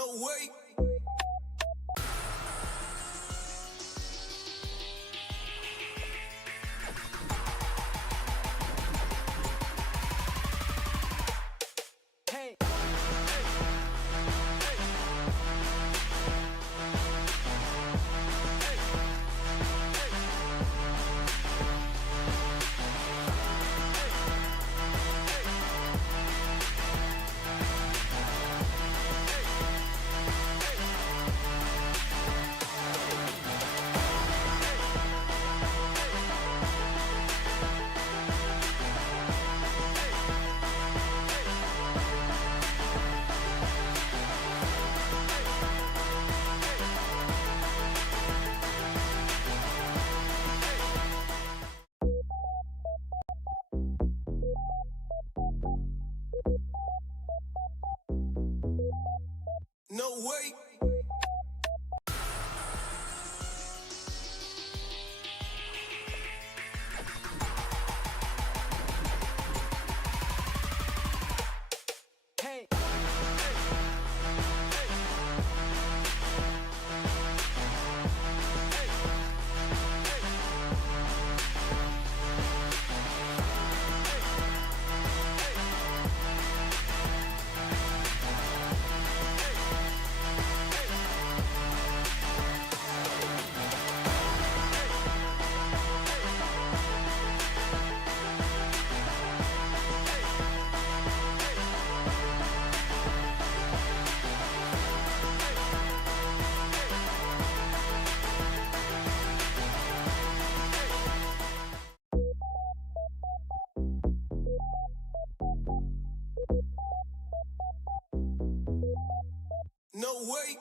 No way. No way. No way.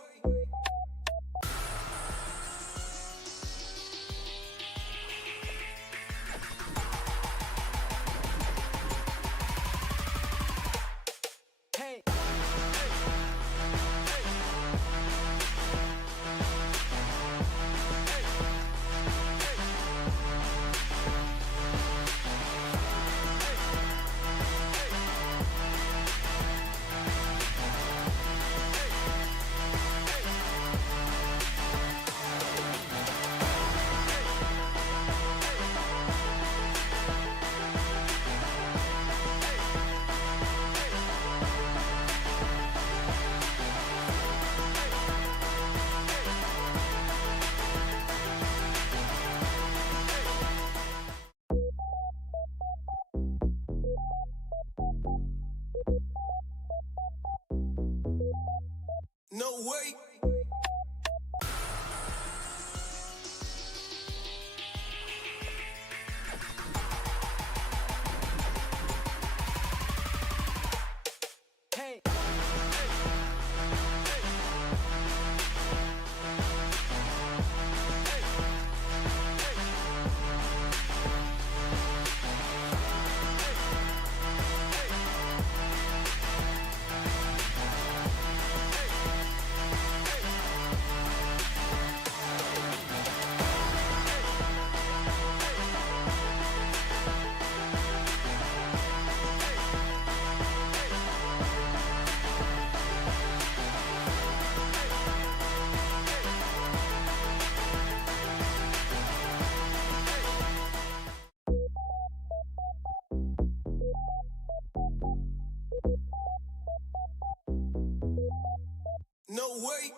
No way. No way.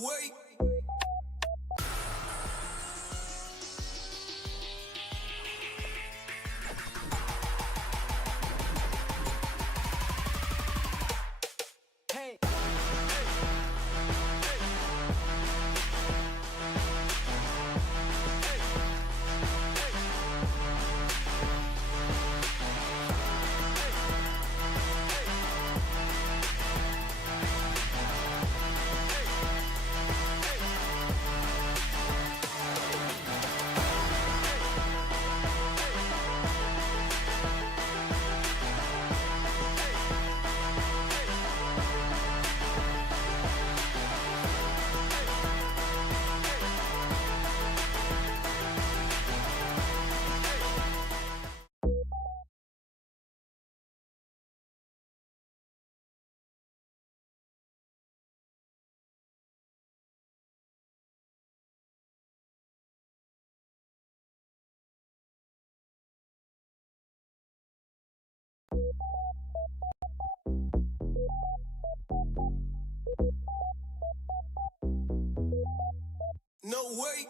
way. No way.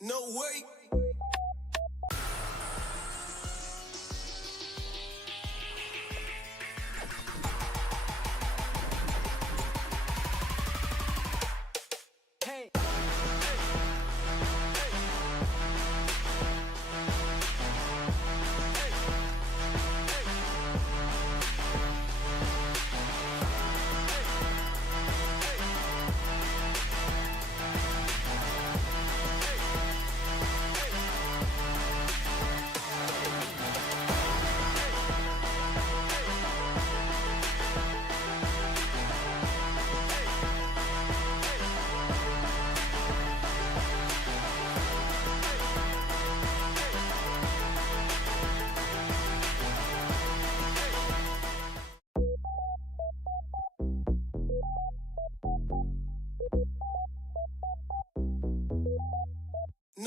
No way.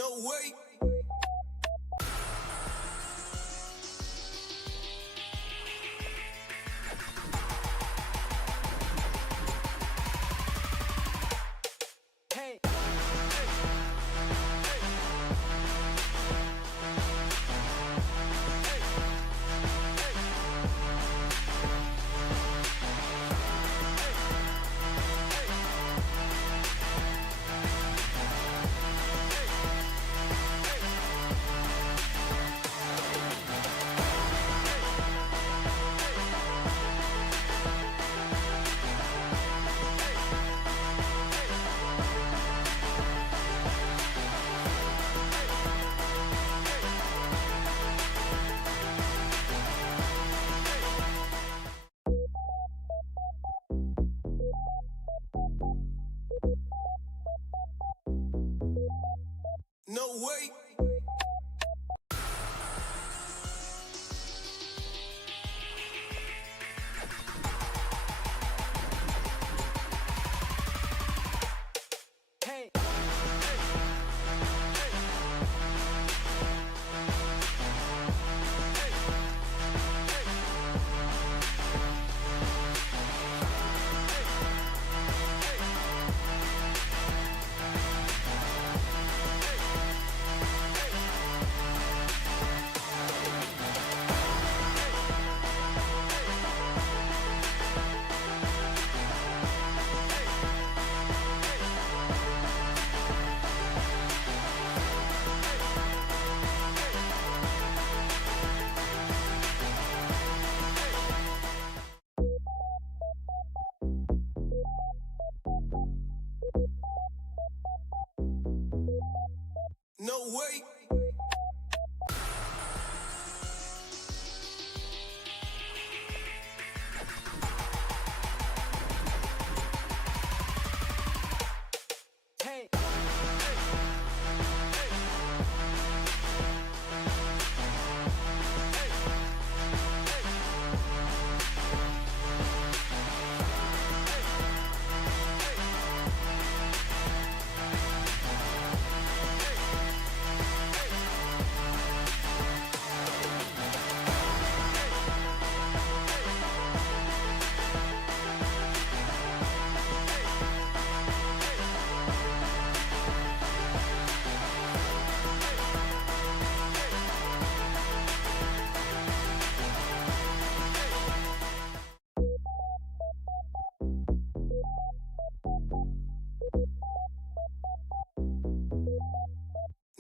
No way. No way.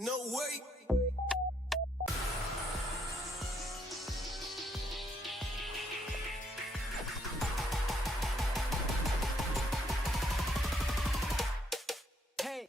No way. Hey.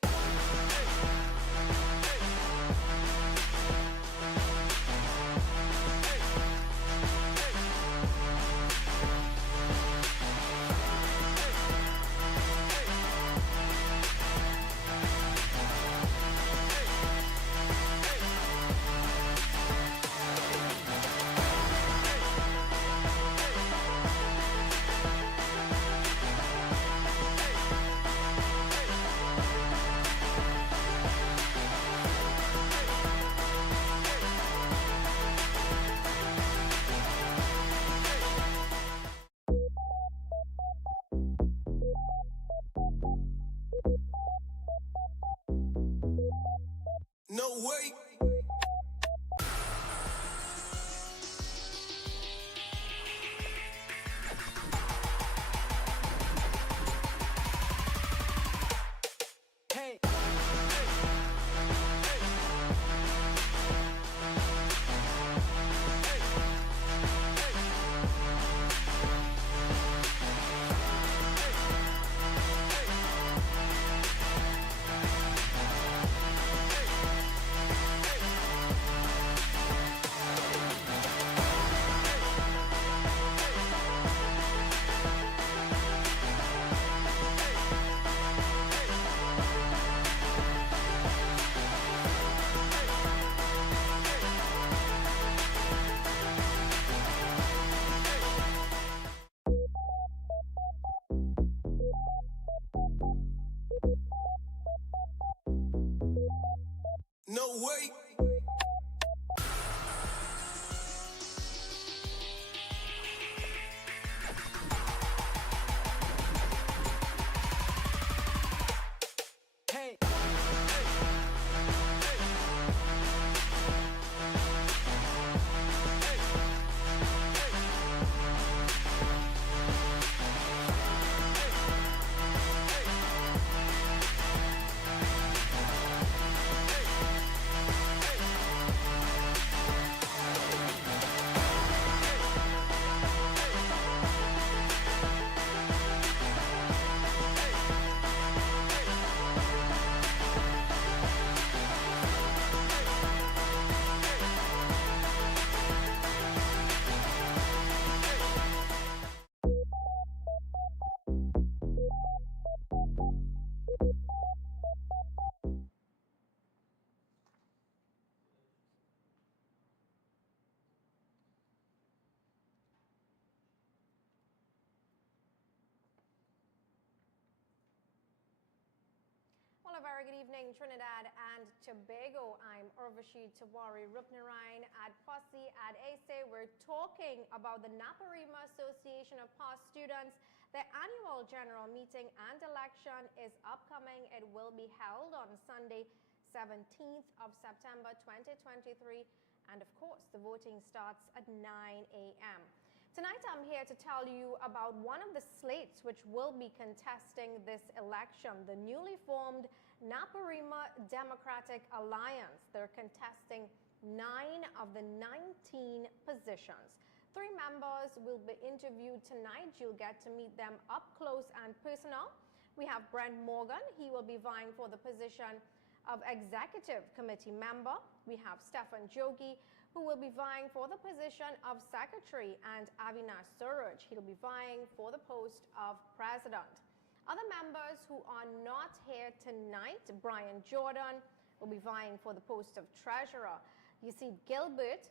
No way. Hey. No way. Hey. Well, a very good evening, Trinidad and Tobago. I'm Urvashi Roopnarine at Posse Ad Esse. We're talking about the Naparima Association of Posse Students. Their annual general meeting and election is upcoming. It will be held on Sunday, 17th of September 2023. And of course, the voting starts at 9 a.m. Tonight, I'm here to tell you about one of the slates which will be contesting this election, the newly formed Naparima Democratic Alliance. They're contesting 9 of the 19 positions. 3 members will be interviewed tonight. You'll get to meet them up close and personal. We have Brent Morgan. He will be vying for the position of Executive Committee member. We have Stefan Jogi, who will be vying for the position of Secretary, and Avinash Suraj. He'll be vying for the post of President. Other members who are not here tonight, Brian Jordan will be vying for the post of Treasurer. You see Gilbert,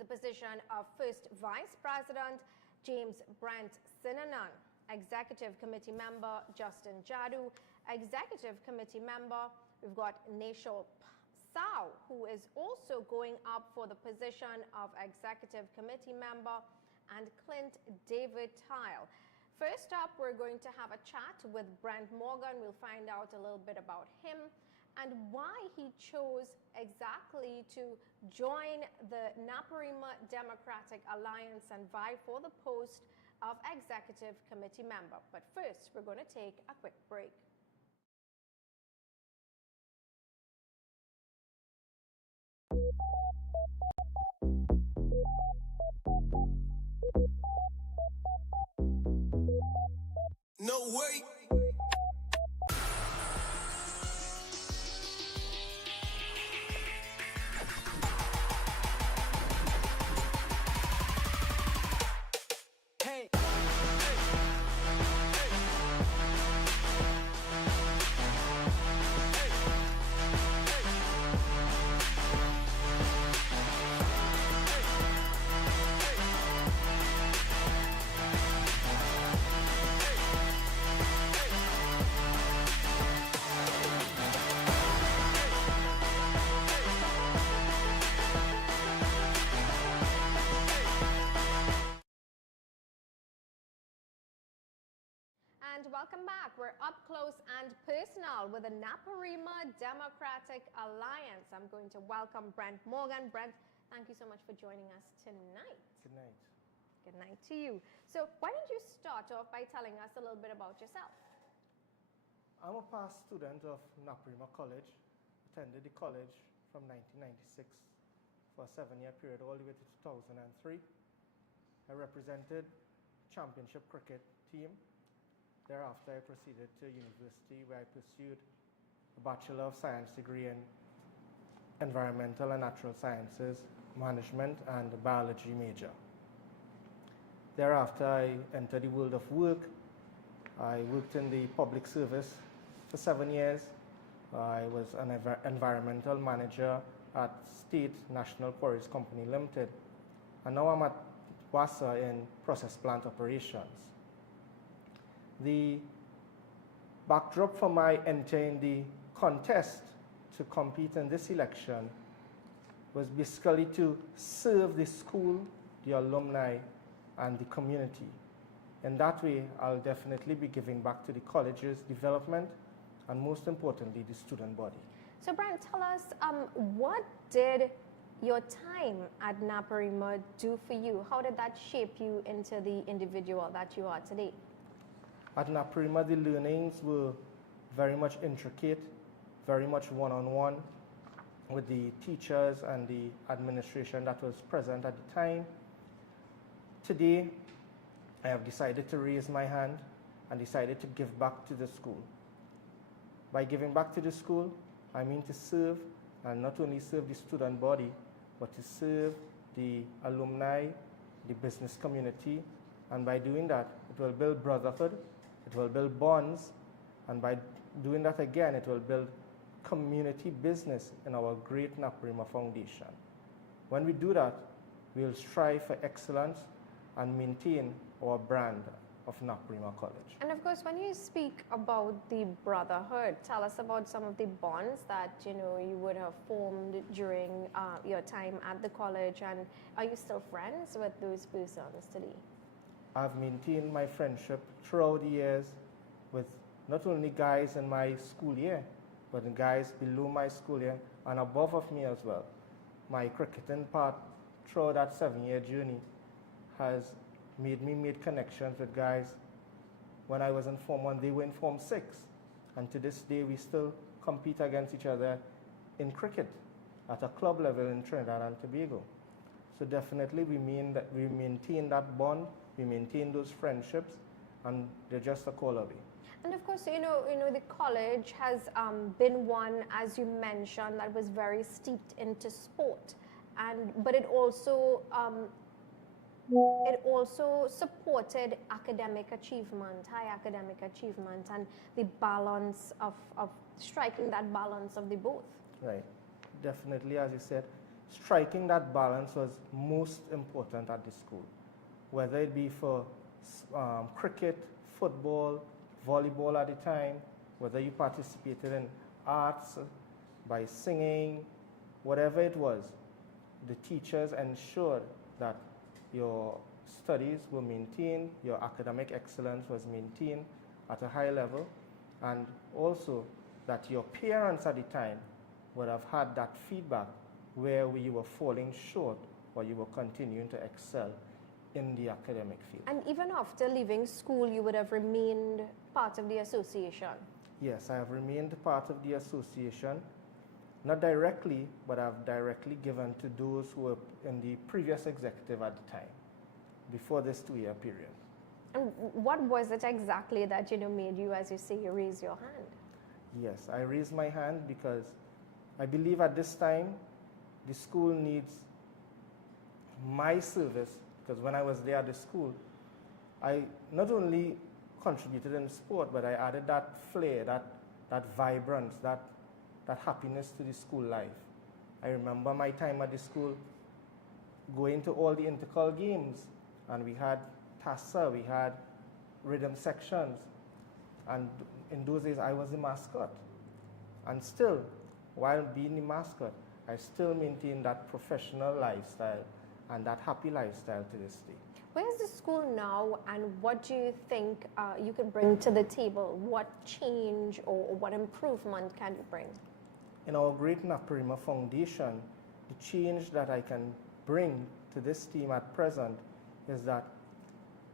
the position of First Vice President, James Brent Sinanan. Executive Committee member, Justin Jadu. Executive Committee member, we've got Nashal Sao, who is also going up for the position of Executive Committee member, and Clint David Tile. First up, we're going to have a chat with Brent Morgan. We'll find out a little bit about him and why he chose exactly to join the Naparima Democratic Alliance and vie for the post of Executive Committee member. But first, we're going to take a quick break. No way. Hey. And welcome back. We're up close and personal with the Naparima Democratic Alliance. I'm going to welcome Brent Morgan. Brent, thank you so much for joining us tonight. Good night. Good night to you. So why don't you start off by telling us a little bit about yourself? I'm a past student of Naparima College, attended the college from 1996 for a 7-year period all the way to 2003. I represented championship cricket team. Thereafter, I proceeded to university where I pursued a Bachelor of Science degree in Environmental and Natural Sciences, Management, and a Biology major. Thereafter, I entered the world of work. I worked in the public service for 7 years. I was an environmental manager at State National Quarries Company Limited. And now I'm at WASA in process plant operations. The backdrop for my entering the contest to compete in this election was basically to serve the school, the alumni, and the community. In that way, I'll definitely be giving back to the college's development and most importantly, the student body. So Brent, tell us, what did your time at Naparima do for you? How did that shape you into the individual that you are today? At Naparima, the learnings were very much intricate, very much one-on-one with the teachers and the administration that was present at the time. Today, I have decided to raise my hand and decided to give back to the school. By giving back to the school, I mean to serve, and not only serve the student body, but to serve the alumni, the business community, and by doing that, it will build brotherhood, it will build bonds, and by doing that again, it will build community business in our great Naparima Foundation. When we do that, we'll strive for excellence and maintain our brand of Naparima College. And of course, when you speak about the brotherhood, tell us about some of the bonds that you would have formed during your time at the college, and are you still friends with those persons today? I've maintained my friendship throughout the years with not only guys in my school year, but the guys below my school year and above of me as well. My cricketing part throughout that 7-year journey has made me make connections with guys. When I was in Form 1, they were in Form 6. And to this day, we still compete against each other in cricket at a club level in Trinidad and Tobago. So definitely we maintain that bond, we maintain those friendships, and they're just a call away. And of course, the college has been one, as you mentioned, that was very steeped into sport, but it also supported academic achievement, high academic achievement, and the balance of striking that balance of the both. Right. Definitely, as you said, striking that balance was most important at the school. Whether it be for cricket, football, volleyball at the time, whether you participated in arts, by singing, whatever it was, the teachers ensured that your studies were maintained, your academic excellence was maintained at a high level, and also that your parents at the time would have had that feedback where you were falling short or you were continuing to excel in the academic field. And even after leaving school, you would have remained part of the association? Yes, I have remained part of the association. not directly, but I've directly given to those who were in the previous executive at the time, before this 2-year period. And what was it exactly that made you, as you say, you raise your hand? Yes, I raised my hand because I believe at this time the school needs my service, because when I was there at the school, I not only contributed in sport, but I added that flair, that vibrance, that happiness to the school life. I remember my time at the school going to all the intercol games, and we had TASA, we had rhythm sections, and in those days I was the mascot. And still, while being the mascot, I still maintain that professional lifestyle and that happy lifestyle to this day. Where's the school now, and what do you think you can bring to the table? What change or what improvement can you bring? In our great Naparima Foundation, the change that I can bring to this team at present is that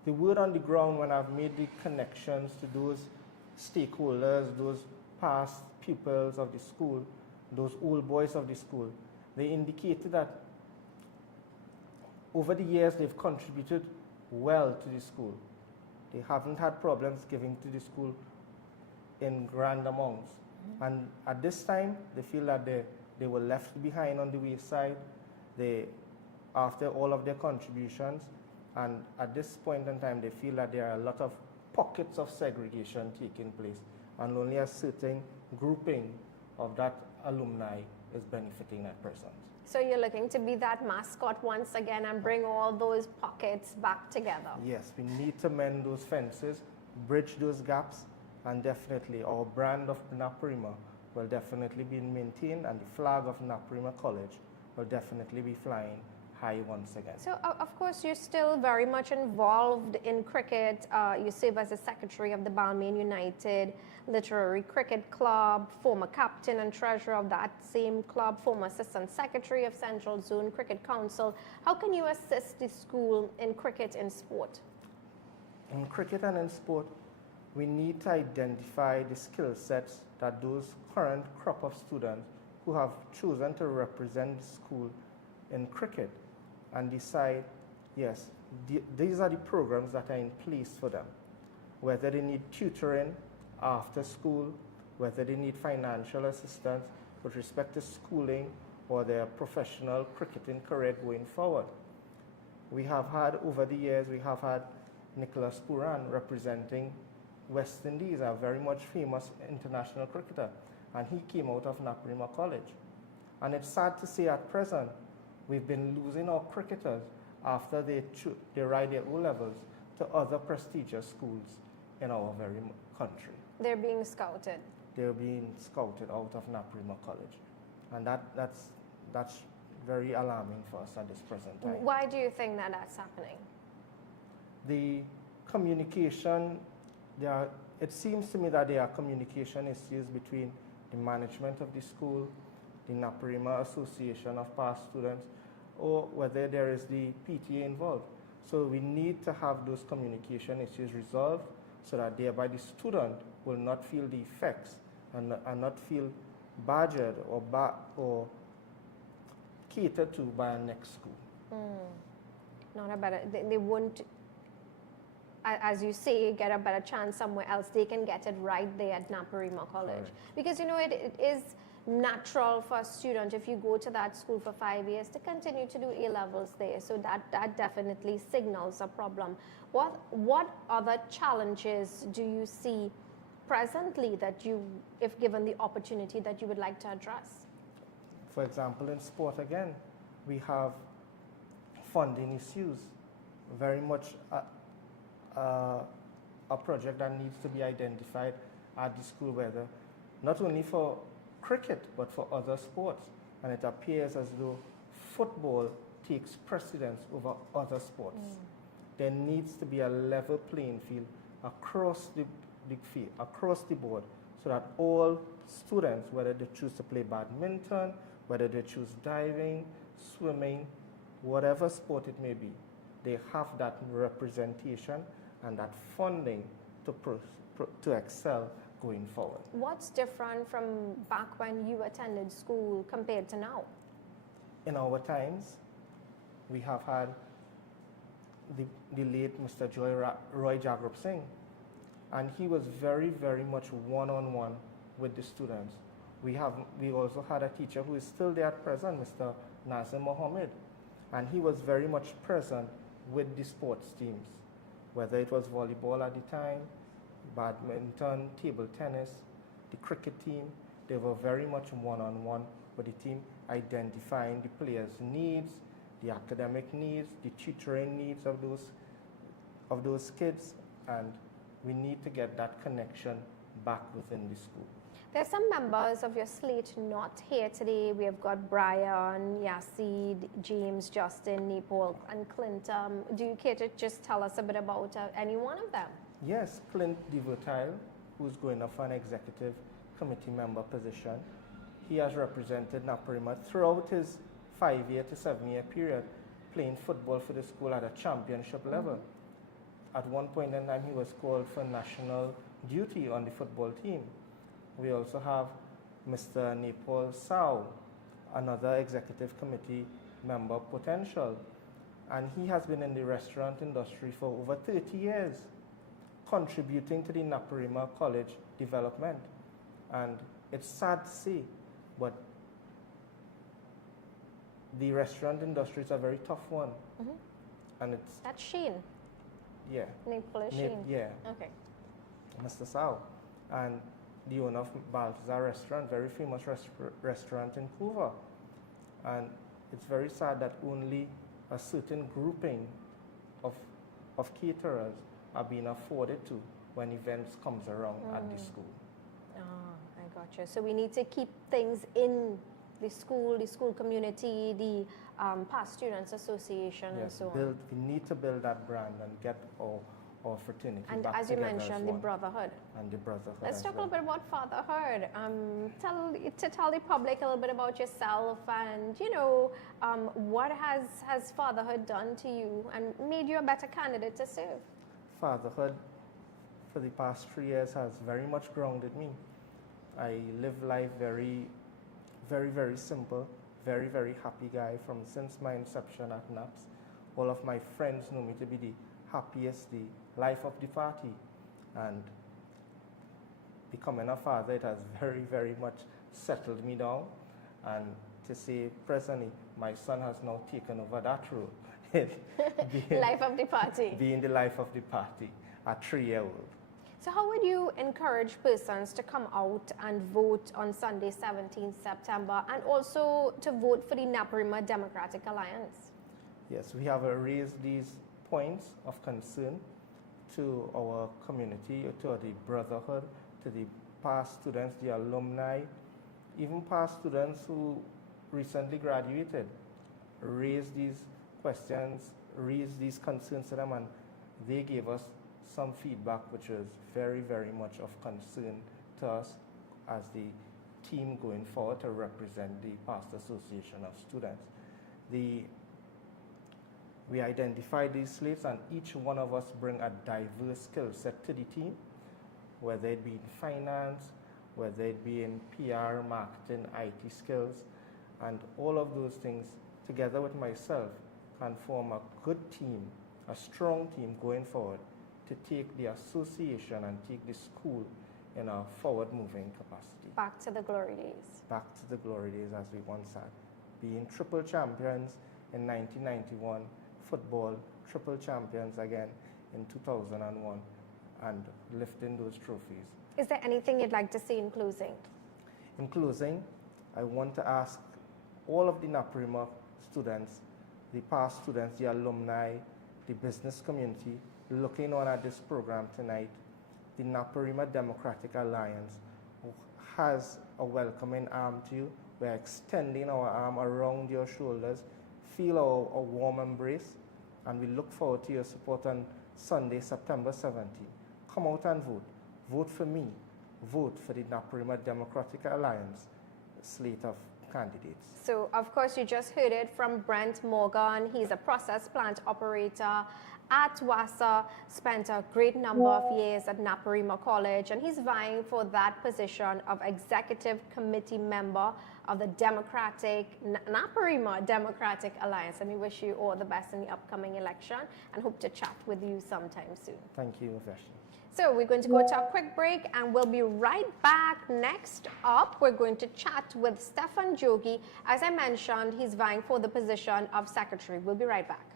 the word on the ground, when I've made the connections to those stakeholders, those past pupils of the school, those old boys of the school, they indicated that over the years they've contributed well to the school. They haven't had problems giving to the school in grand amounts. And at this time, they feel that they were left behind on the wayside after all of their contributions. And at this point in time, they feel that there are a lot of pockets of segregation taking place, and only a certain grouping of that alumni is benefiting at present. So you're looking to be that mascot once again and bring all those pockets back together? Yes, we need to mend those fences, bridge those gaps, and definitely our brand of Naparima will definitely be maintained, and the flag of Naparima College will definitely be flying high once again. So, of course, you're still very much involved in cricket. You serve as the secretary of the Balmain United Literary Cricket Club, former captain and treasurer of that same club, former assistant secretary of Central Zone Cricket Council. How can you assist the school in cricket and sport? In cricket and in sport, we need to identify the skill sets that those current crop of students who have chosen to represent the school in cricket, and decide, yes, these are the programs that are in place for them. Whether they need tutoring after school, whether they need financial assistance with respect to schooling or their professional cricketing career going forward. We have had, over the years, we have had Nicholas Puran representing West Indies, a very much famous international cricketer, and he came out of Naparima College. And it's sad to say at present, we've been losing our cricketers after they ride their O-levels to other prestigious schools in our very country. They're being scouted. They're being scouted out of Naparima College. And that's very alarming for us at this present time. Why do you think that that's happening? The communication, it seems to me that there are communication issues between the management of the school, the Naparima Association of Past Students, or whether there is the PTA involved. So we need to have those communication issues resolved so that thereby the student will not feel the effects and not feel badgered or catered to by a next school. Not a better, they won't, as you say, get a better chance somewhere else. They can get it right there at Naparima College. Right. Because it is natural for a student, if you go to that school for 5 years, to continue to do A-levels there. So that definitely signals a problem. What other challenges do you see presently that you, if given the opportunity, that you would like to address? For example, in sport again, we have funding issues. Very much a project that needs to be identified at the school, whether not only for cricket but for other sports, and it appears as though football takes precedence over other sports. There needs to be a level playing field across the field, across the board, so that all students, whether they choose to play badminton, whether they choose diving, swimming, whatever sport it may be, they have that representation and that funding to excel going forward. What's different from back when you attended school compared to now? In our times, we have had the late Mr. Roy Jagrup Singh, and he was very, very much one-on-one with the students. We also had a teacher who is still there at present, Mr. Nazim Mohammed, and he was very much present with the sports teams, whether it was volleyball at the time, badminton, table tennis, the cricket team. They were very much one-on-one with the team, identifying the players' needs, the academic needs, the tutoring needs of those kids, and we need to get that connection back within the school. There's some members of your slate not here today. We have got Brian, Yasid, James, Justin, Nepal, and Clint. Do you care to just tell us a bit about any one of them? Yes, Clint DeVertile, who's going up for an executive committee member position. He has represented Naparima throughout his 5-year to 7-year period, playing football for the school at a championship level. At one point in time, he was called for national duty on the football team. We also have Mr. Nepal Sao, another executive committee member potential. And he has been in the restaurant industry for over 30 years, contributing to the Naparima College development. And it's sad to see, but the restaurant industry is a very tough one. And it's... That's Shane. Yeah. Nepal is Shane. Yeah. Okay. Mr. Sao. And the owner of Balthazar Restaurant, very famous restaurant in Couva. And it's very sad that only a certain grouping of caterers are being afforded to when events comes around at the school. I gotcha. So we need to keep things in the school community, the past students association, and so on. We need to build that brand and get our fraternity and back as you together mentioned, as the one. brotherhood. And the brotherhood. Let's as talk well. a little bit about fatherhood. Tell the public a little bit about yourself, and what has fatherhood done to you and made you a better candidate to serve? Fatherhood for the past 3 years has very much grounded me. I live life very, very, very simple, very, very happy guy since my inception at NAPS. All of my friends know me to be the happiest, the life of the party. And becoming a father, it has very, very much settled me down. And to say presently, my son has now taken over that role. Life of the party. Being the life of the party, a 3-year-old. So how would you encourage persons to come out and vote on Sunday, 17th September, and also to vote for the Naparima Democratic Alliance? Yes, we have raised these points of concern to our community, to the brotherhood, to the past students, the alumni, even past students who recently graduated. Raise these questions, raise these concerns to them, and they gave us some feedback which was very, very much of concern to us as the team going forward to represent the past association of students. We identified these slates, and each one of us bring a diverse skill set to the team, whether it be in finance, whether it be in PR, marketing, IT skills, and all of those things together with myself can form a good team, a strong team going forward to take the association and take the school in a forward-moving capacity. Back to the glory days. Back to the glory days as we once had. Being triple champions in 1991, football, triple champions again in 2001, and lifting those trophies. Is there anything you'd like to say in closing? In closing, I want to ask all of the Naparima students, the past students, the alumni, the business community, looking on at this program tonight, the Naparima Democratic Alliance has a welcoming arm to you. We're extending our arm around your shoulders. Feel our warm embrace, and we look forward to your support on Sunday, September 17th. Come out and vote. Vote for me. Vote for the Naparima Democratic Alliance slate of candidates. So, of course, you just heard it from Brent Morgan. He's a process plant operator at WASA, spent a great number of years at Naparima College, and he's vying for that position of Executive Committee member of the Naparima Democratic Alliance. And we wish you all the best in the upcoming election and hope to chat with you sometime soon. Thank you, Urvashi. So we're going to go to a quick break and we'll be right back. Next up, we're going to chat with Stefan Jogi. As I mentioned, he's vying for the position of secretary. We'll be right back.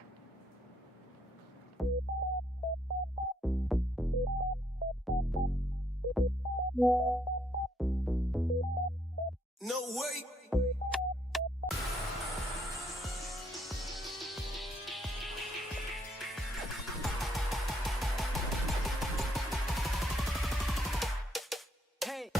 No way. Hey.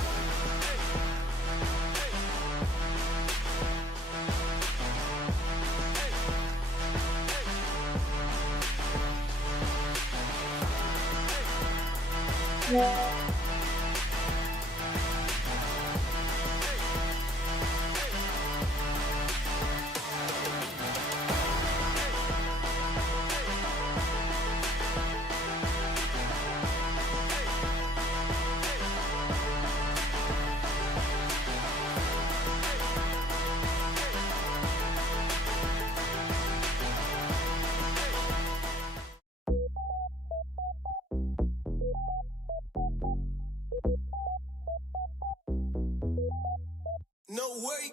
No way.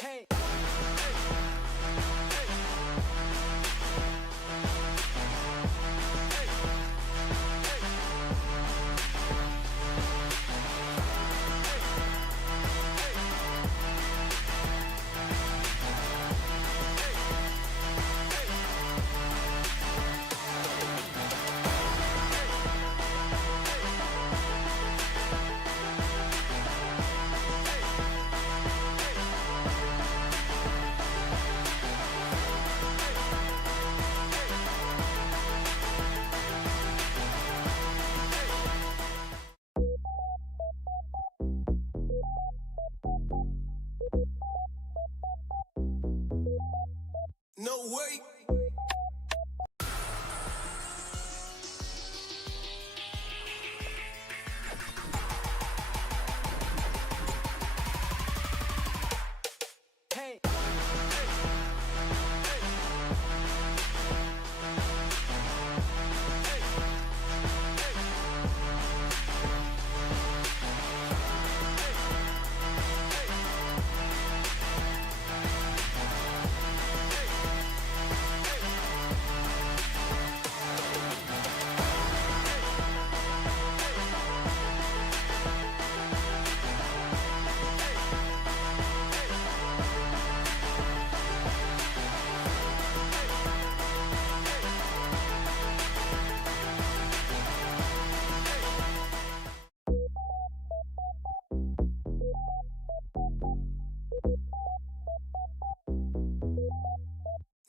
Hey. No way. Hey.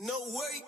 No way.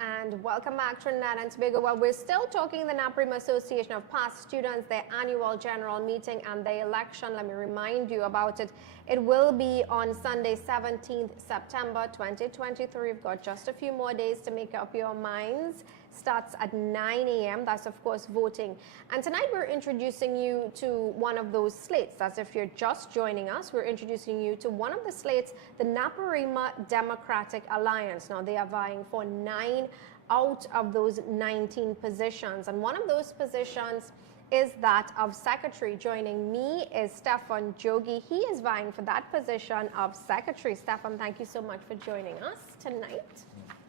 And welcome back, Trinidad and Tobago. Well, we're still talking the Naparima Association of Past Students, their annual general meeting and the election. Let me remind you about it. It will be on Sunday, 17th September 2023. We've got just a few more days to make up your minds. Starts at 9 a.m. That's, of course, voting. And tonight we're introducing you to one of those slates. That's if you're just joining us, we're introducing you to one of the slates, the Naparima Democratic Alliance. Now, they are vying for 9 out of those 19 positions. And one of those positions is that of secretary. Joining me is Stefan Jogi. He is vying for that position of secretary. Stefan, thank you so much for joining us tonight.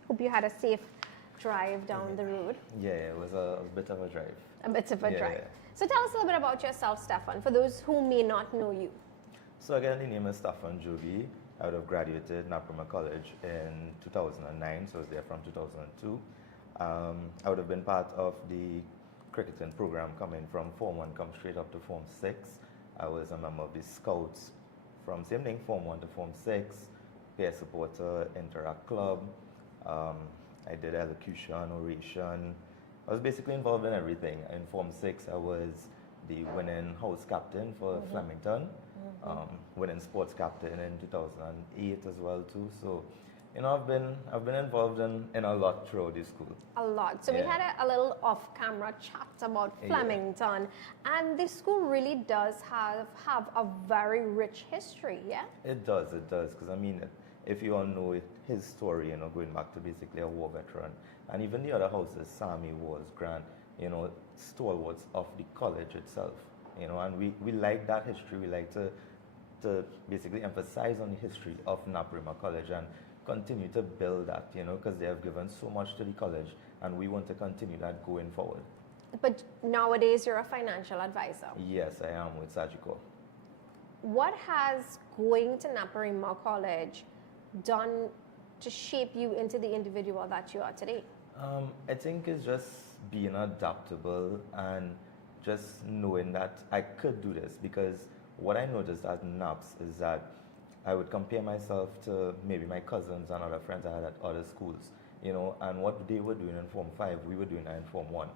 Hope you had a safe drive down the road. Yeah, it was a bit of a drive. A bit of a drive. Yeah. So tell us a little bit about yourself, Stefan, for those who may not know you. So again, the name is Stefan Jogi. I would have graduated Naparima College in 2009, so I was there from 2002. I would have been part of the cricketing program coming from Form 1, come straight up to Form 6. I was a member of the Scouts from same thing, Form 1 to Form 6, peer supporter, Interact Club, I did elocution, oration. I was basically involved in everything. In Form 6, I was the winning house captain for Flemington, winning sports captain in 2008 as well too. So, you know, I've been involved in a lot throughout the school. A lot. So we had a little off-camera chat about Flemington, and the school really does have a very rich history. Yeah. It does, because I mean, if you all know his story, you know, going back to basically a war veteran, and even the other houses, Sammy was Grant, you know, stalwarts of the college itself, you know, and we like that history. We like to basically emphasize on the history of Naparima College and continue to build that, you know, because they have given so much to the college, and we want to continue that going forward. But nowadays, you're a financial advisor. Yes, I am with Sagicor. What has going to Naparima College done to shape you into the individual that you are today? I think it's just being adaptable and just knowing that I could do this, because what I noticed at NAPS is that I would compare myself to maybe my cousins and other friends I had at other schools, you know, and what they were doing in Form 5, we were doing in Form 1,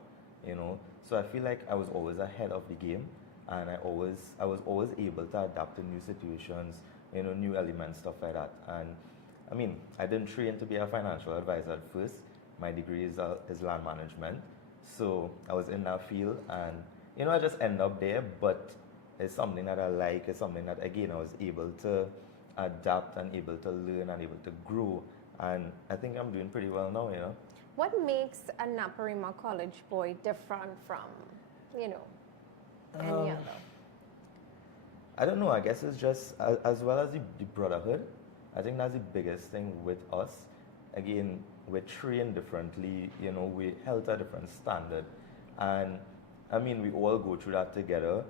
you know. So I feel like I was always ahead of the game, and I was always able to adapt to new situations, you know, new elements, stuff like that. And I mean, I didn't train to be a financial advisor at first. My degree is land management. So I was in that field, and, you know, I just end up there, but it's something that I like. It's something that, again, I was able to adapt and able to learn and able to grow. And I think I'm doing pretty well now, you know. What makes a Naparima College boy different from, you know, any other? I don't know. I guess it's just as well as the brotherhood. I think that's the biggest thing with us. Again, we're trained differently, you know, we held a different standard. And I mean, we all go through that together,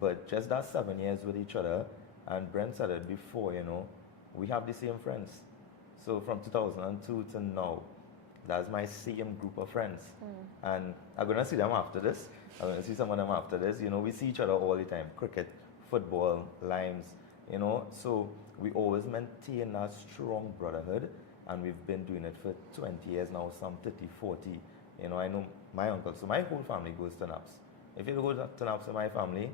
but just that 7 years with each other, and Brent said it before, you know, we have the same friends. So from 2002 to now, that's my same group of friends. And I'm going to see them after this. I'm going to see some of them after this. You know, we see each other all the time. Cricket, football, limes, you know. So we always maintain that strong brotherhood. And we've been doing it for 20 years now, some 30, 40. You know, I know my uncle. So my whole family goes to NAPS. If you go to NAPS with my family,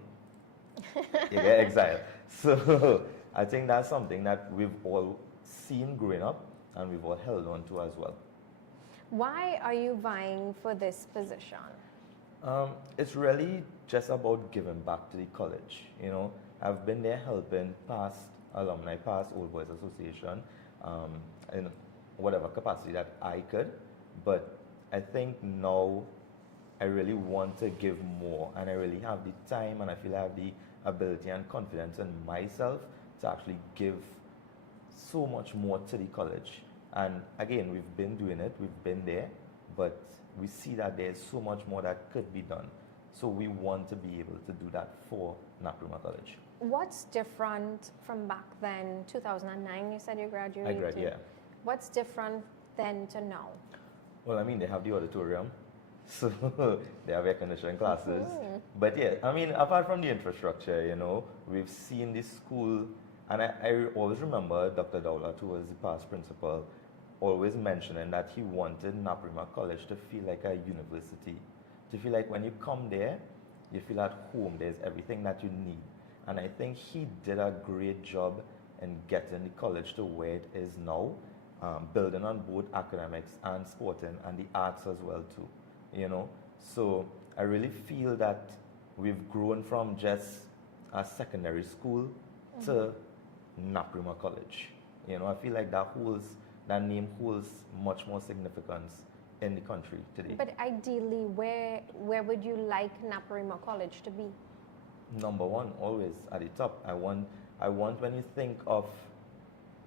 you get exiled. So I think that's something that we've all seen growing up, and we've all held on to as well. Why are you vying for this position? It's really just about giving back to the college. You know, I've been there helping past alumni, past Old Boys Association, in whatever capacity that I could. But I think now I really want to give more, and I really have the time, and I feel I have the ability and confidence in myself to actually give so much more to the college. And again, we've been doing it, we've been there, but we see that there's so much more that could be done. So we want to be able to do that for Naparima College. What's different from back then, 2009, you said you graduated? I graduated, yeah. What's different then to now? Well, I mean, they have the auditorium, so they have air conditioning classes. But yeah, I mean, apart from the infrastructure, you know, we've seen this school, and I always remember Dr. Dowlett, who was the past principal, always mentioning that he wanted Naparima College to feel like a university, to feel like when you come there, you feel at home, there's everything that you need. And I think he did a great job in getting the college to where it is now, building on both academics and sporting and the arts as well too, you know. So I really feel that we've grown from just a secondary school to Naparima College. You know, I feel like that name holds much more significance in the country today. But ideally, where would you like Naparima College to be? Number one, always at the top. I want when you think of,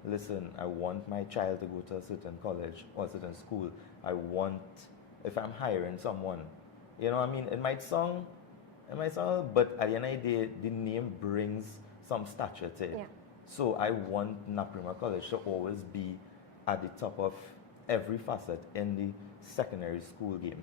listen, I want my child to go to a certain college or a certain school. I want, if I'm hiring someone, you know, I mean, it might sound, but at the end of the day, the name brings some stature to it. Yeah. So I want Naparima College to always be at the top of every facet in the secondary school game.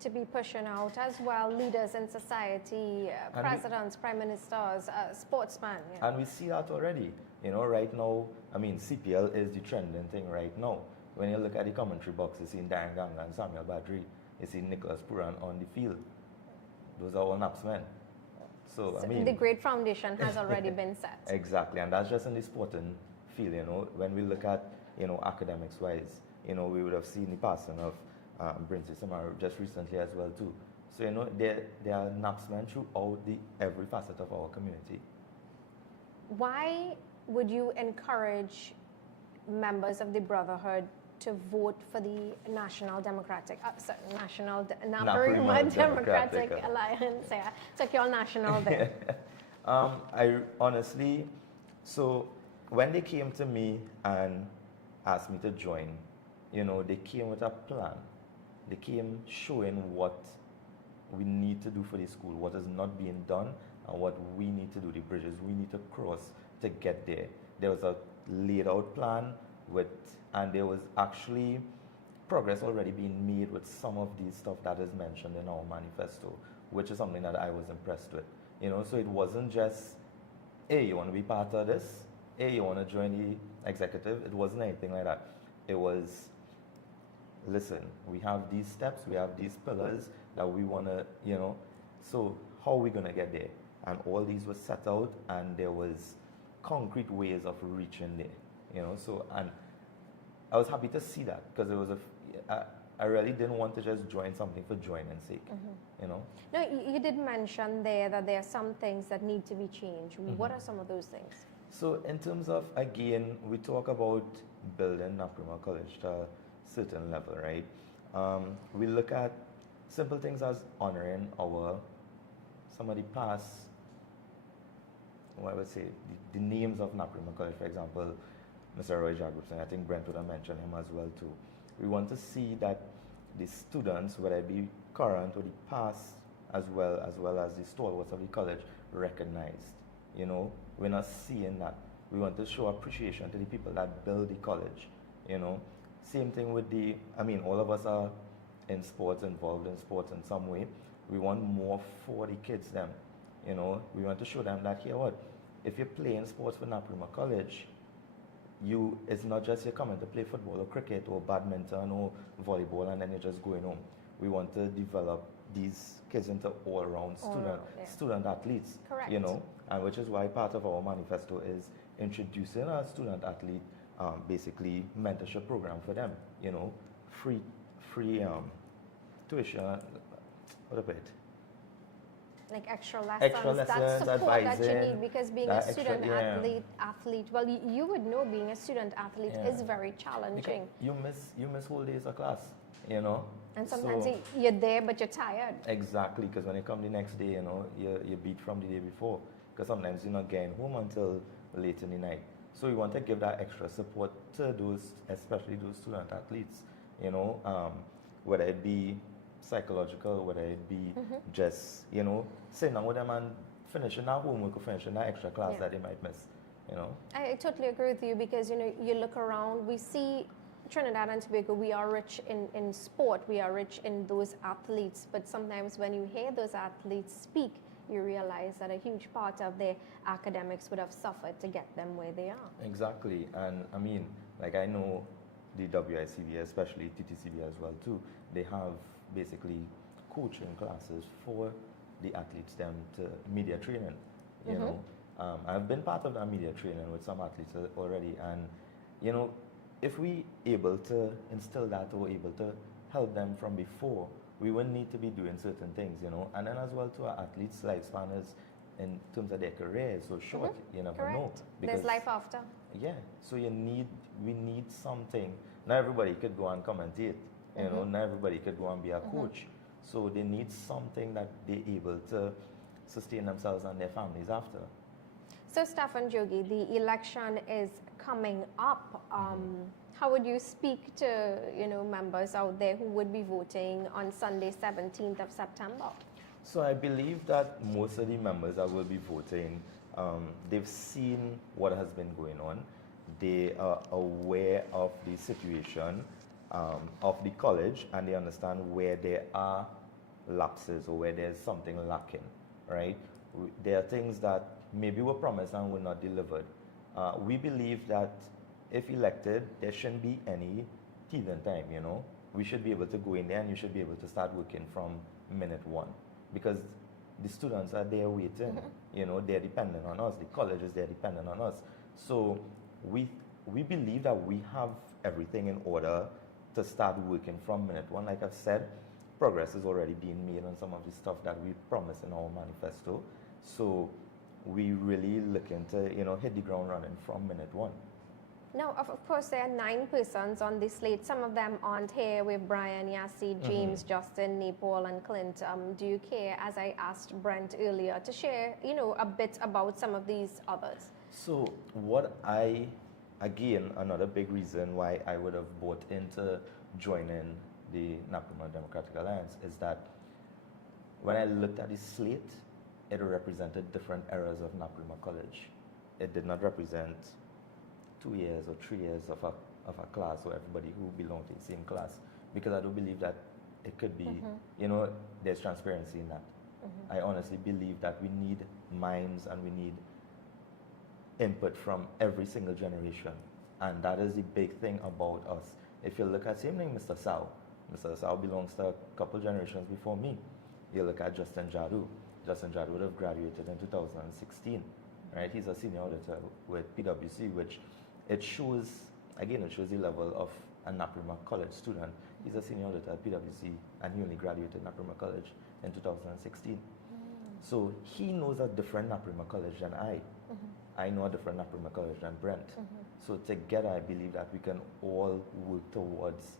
To be pushing out as well leaders in society, presidents, prime ministers, sportsmen. Yeah. And we see that already. You know, right now, I mean, CPL is the trending thing right now. When you look at the commentary box, you see Darren Ganga and Samuel Badri, you see Nicholas Puran on the field. Those are all NAPS men. So I mean, the great foundation has already been set. Exactly, and that's just in the sporting field, When we look at, academics-wise, we would have seen the passing of Brinsley Samaru just recently as well too. So, there are NAPS men throughout every facet of our community. Why would you encourage members of the Brotherhood to vote for the Naparima Democratic Alliance? Yeah, it's like your national there. I honestly, so when they came to me and asked me to join, they came with a plan. They came showing what we need to do for the school, what is not being done, and what we need to do, the bridges we need to cross to get there. There was a laid out plan and there was actually progress already being made with some of the stuff that is mentioned in our manifesto, which is something that I was impressed with. So it wasn't just, hey, you want to be part of this? Hey, you want to join the executive? It wasn't anything like that. It was, listen, we have these steps, we have these pillars that we want to, so how are we going to get there? And all these were set out, and there was concrete ways of reaching there, So, and I was happy to see that, because it was I really didn't want to just join something for joining's sake, No, you did mention there that there are some things that need to be changed. What are some of those things? So in terms of, again, we talk about building Naparima College to a certain level, right? We look at simple things as honoring some of the past, what I would say, the names of Naparima College, for example, Mr. Roy Jacobson, I think Brent would have mentioned him as well too. We want to see that the students, whether it be current or the past, as well as the stalwarts of the college, recognized. We're not seeing that. We want to show appreciation to the people that build the college. Same thing with all of us are in sports, involved in sports in some way. We want more for the kids them. We want to show them that, here what, if you're playing sports for Naparima College, it's not just you're coming to play football or cricket or badminton or volleyball and then you're just going home. We want to develop these kids into all-around student athletes. Correct. And which is why part of our manifesto is introducing a student athlete, basically mentorship program for them. Free tuition. What about it? Like extra lessons, that support that you need, because being a student athlete, well, you would know being a student athlete is very challenging. Because you miss whole days of class, And sometimes you're there, but you're tired. Exactly, because when you come the next day, you're beat from the day before. Because sometimes you're not getting home until late in the night. So we want to give that extra support to especially those student athletes, whether it be psychological, whether it be just, sitting down with them and finishing that homework or finishing that extra class that they might miss, I totally agree with you, because, you look around, we see Trinidad and Tobago, we are rich in sport, we are rich in those athletes, but sometimes when you hear those athletes speak, you realize that a huge part of their academics would have suffered to get them where they are. Exactly, and I know the WICB, especially TTCB as well too, they have basically coaching classes for the athletes them to media training, you know. I've been part of that media training with some athletes already, and if we able to instill that or able to help them from before, we wouldn't need to be doing certain things, and then as well to our athletes' lifespan is in terms of their career is so short, you never know. There's life after. Yeah, so we need something. Not everybody could go and commentate, not everybody could go and be a coach. So they need something that they're able to sustain themselves and their families after. So Stefan Jogi, the election is coming up. How would you speak to members out there who would be voting on Sunday, 17th of September? So I believe that most of the members that will be voting, they've seen what has been going on. They are aware of the situation of the college, and they understand where there are lapses or where there's something lacking, right? There are things that maybe were promised and were not delivered. We believe that if elected, there shouldn't be any heathen time, you know. We should be able to go in there and you should be able to start working from minute one, because the students are there waiting, you know, they're dependent on us, the colleges, they're dependent on us. So we believe that we have everything in order to start working from minute one. Like I've said, progress is already being made on some of the stuff that we promised in our manifesto. So we really looking to, you know, hit the ground running from minute one. Now, of course, there are 9 persons on this slate. Some of them aren't here with Brian, Yassi, James, Justin, Nepal, and Clint. Do you care, as I asked Brent earlier, to share, you know, a bit about some of these others? So again, another big reason why I would have bought into joining the Naparima Democratic Alliance is that when I looked at the slate, it represented different eras of Naparima College. It did not represent 2 years or 3 years of a class or everybody who belonged to the same class, because I don't believe that it could be, you know, there's transparency in that. I honestly believe that we need minds and we need input from every single generation, and that is the big thing about us. If you look at, same thing, Mr. Sao belongs to a couple generations before me. You look at Justin Jadu would have graduated in 2016, right? He's a senior auditor with PwC, which it shows the level of a Naparima College student. He's a senior auditor at PwC, and he only graduated Naparima College in 2016. So he knows a different Naparima College than I. I know a different Naparima College than Brent. So together, I believe that we can all work towards,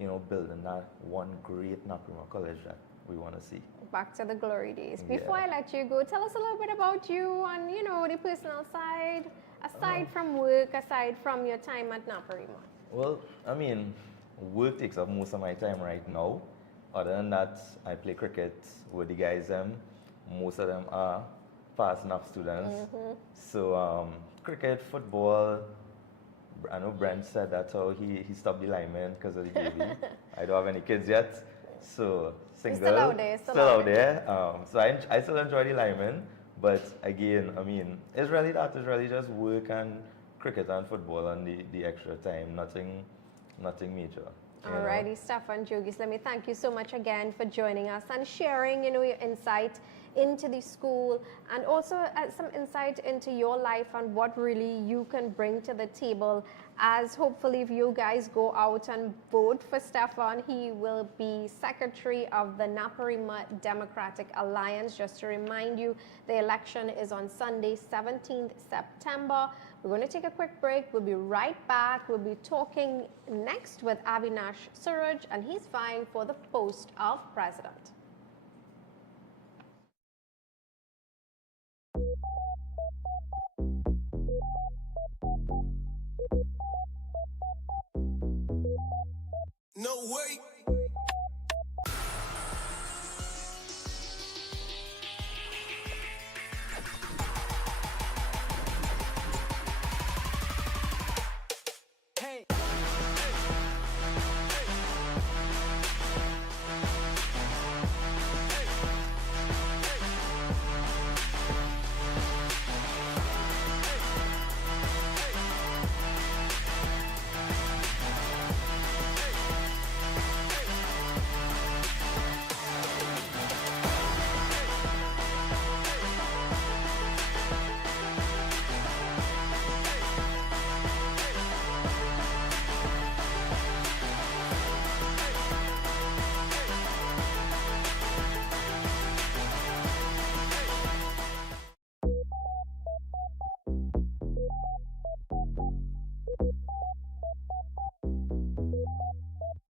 you know, building that one great Naparima College that we want to see. Back to the glory days. Before I let you go, tell us a little bit about you on, you know, the personal side, aside from work, aside from your time at Naparima. Well, I mean, work takes up most of my time right now. Other than that, I play cricket with the guys. Most of them are fast enough students. So cricket, football. I know Brent said that's how he stopped the lineman because of the baby. I don't have any kids yet, so single. Still out there. So I still enjoy the lineman, but again, I mean, it's really just work and cricket and football and the extra time. Nothing major. Alrighty, Stefan Jogis, let me thank you so much again for joining us and sharing, you know, your insight into the school, and also some insight into your life and what really you can bring to the table. As hopefully if you guys go out and vote for Stefan, he will be secretary of the Naparima Democratic Alliance. Just to remind you, the election is on Sunday, 17th September. We're going to take a quick break. We'll be right back. We'll be talking next with Avinash Suraj, and he's vying for the post of president. No way.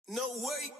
No way.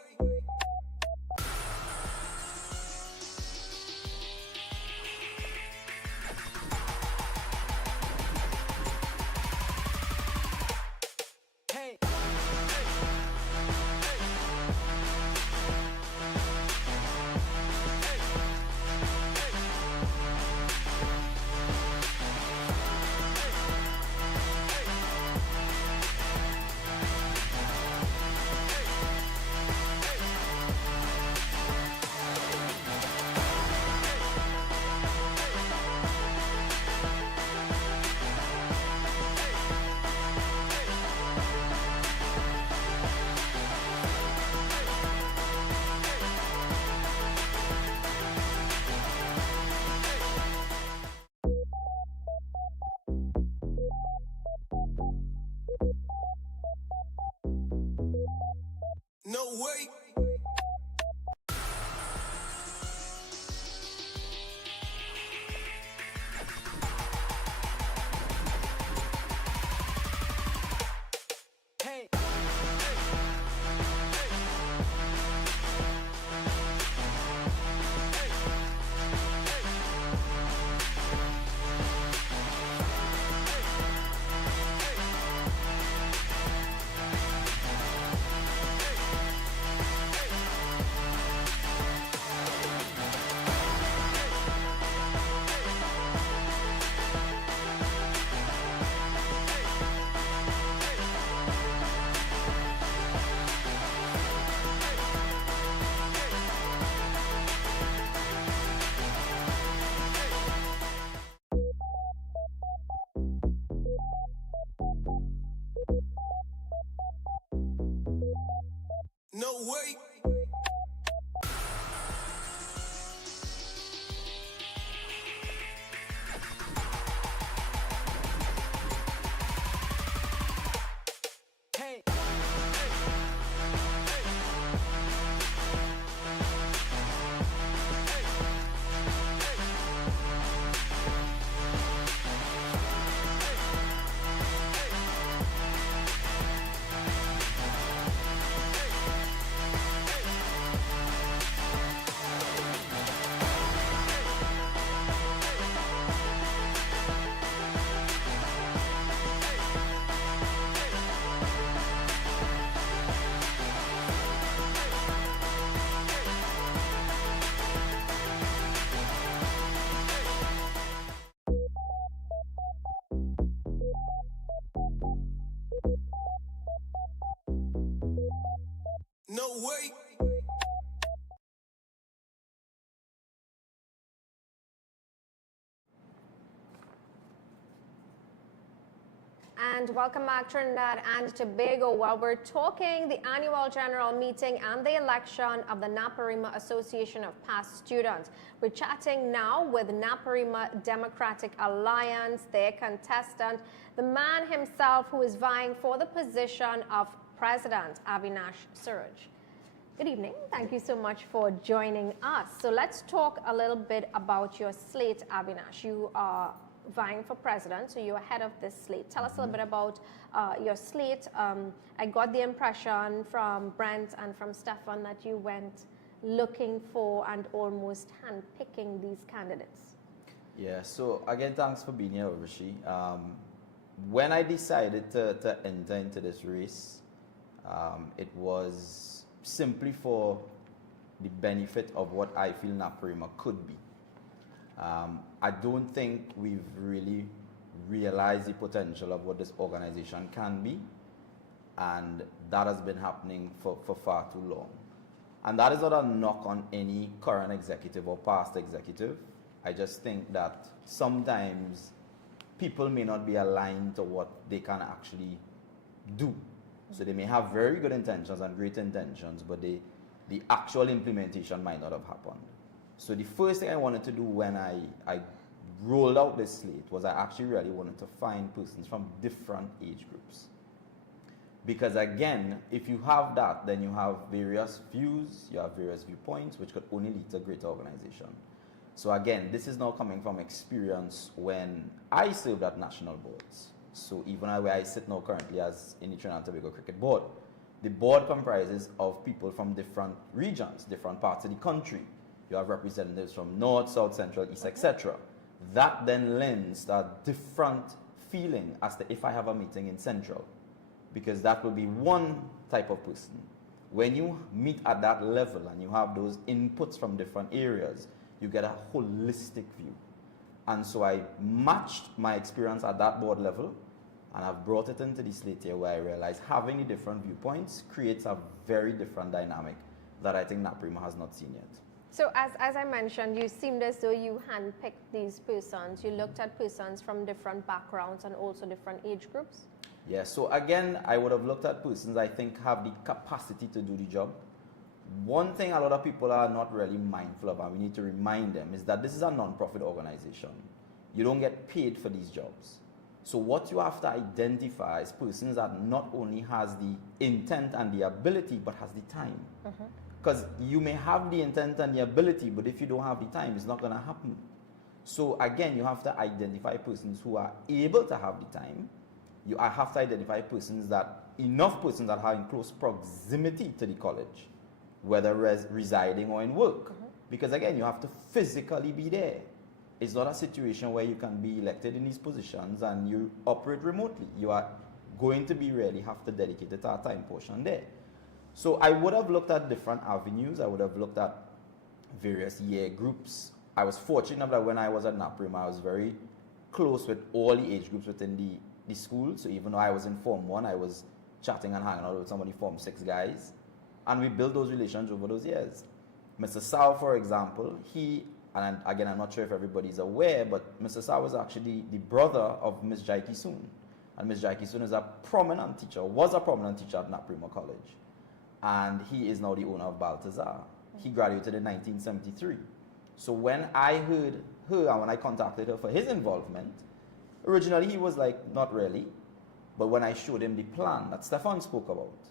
way. No way. No way. And welcome back, Trinidad and Tobago. While we're talking the annual general meeting and the election of the Naparima Association of Past Students, we're chatting now with Naparima Democratic Alliance, their contestant, the man himself who is vying for the position of President, Avinash Suraj. Good evening. Thank you so much for joining us. So let's talk a little bit about your slate, Avinash. You are vying for president, so you're ahead of this slate. Tell us a little bit about your slate. I got the impression from Brent and from Stefan that you went looking for and almost handpicking these candidates. Yeah, so again, thanks for being here, Urvashi. When I decided to enter into this race, it was simply for the benefit of what I feel Naparima could be. I don't think we've really realized the potential of what this organization can be, and that has been happening for far too long. And that is not a knock on any current executive or past executive. I just think that sometimes people may not be aligned to what they can actually do. So they may have very good intentions and great intentions, but the actual implementation might not have happened. So the first thing I wanted to do when I rolled out this slate was I actually really wanted to find persons from different age groups. Because again, if you have that, then you have various views, you have various viewpoints, which could only lead to a greater organization. So again, this is now coming from experience when I served at national boards. So even where I sit now currently as in the Trinidad and Tobago Cricket Board, the board comprises of people from different regions, different parts of the country. You have representatives from North, South, Central, East, etc. That then lends a different feeling as to if I have a meeting in Central, because that will be one type of person. When you meet at that level and you have those inputs from different areas, you get a holistic view. And so I matched my experience at that board level, and I've brought it into the slate here where I realized having the different viewpoints creates a very different dynamic that I think Naparima has not seen yet. So as I mentioned, you seemed as though you handpicked these persons. You looked at persons from different backgrounds and also different age groups? Yeah, so again, I would have looked at persons I think have the capacity to do the job. One thing a lot of people are not really mindful of, and we need to remind them, is that this is a non-profit organization. You don't get paid for these jobs. So what you have to identify is persons that not only has the intent and the ability, but has the time. Because you may have the intent and the ability, but if you don't have the time, it's not going to happen. So again, you have to identify persons who are able to have the time. You have to identify enough persons that are in close proximity to the college, whether residing or in work. Because again, you have to physically be there. It's not a situation where you can be elected in these positions and you operate remotely. You are going to really have to dedicate a time portion there. So I would have looked at different avenues. I would have looked at various year groups. I was fortunate that when I was at Naparima, I was very close with all the age groups within the school. So even though I was in Form 1, I was chatting and hanging out with some of the Form 6 guys. And we built those relations over those years. Mr. Sao, for example, and again, I'm not sure if everybody's aware, but Mr. Sao was actually the brother of Ms. Jaiki Soon. And Ms. Jaiki Soon is was a prominent teacher at Naparima College. And he is now the owner of Baltazar. He graduated in 1973. So when I heard her and when I contacted her for his involvement, originally he was like, not really. But when I showed him the plan that Stefan spoke about,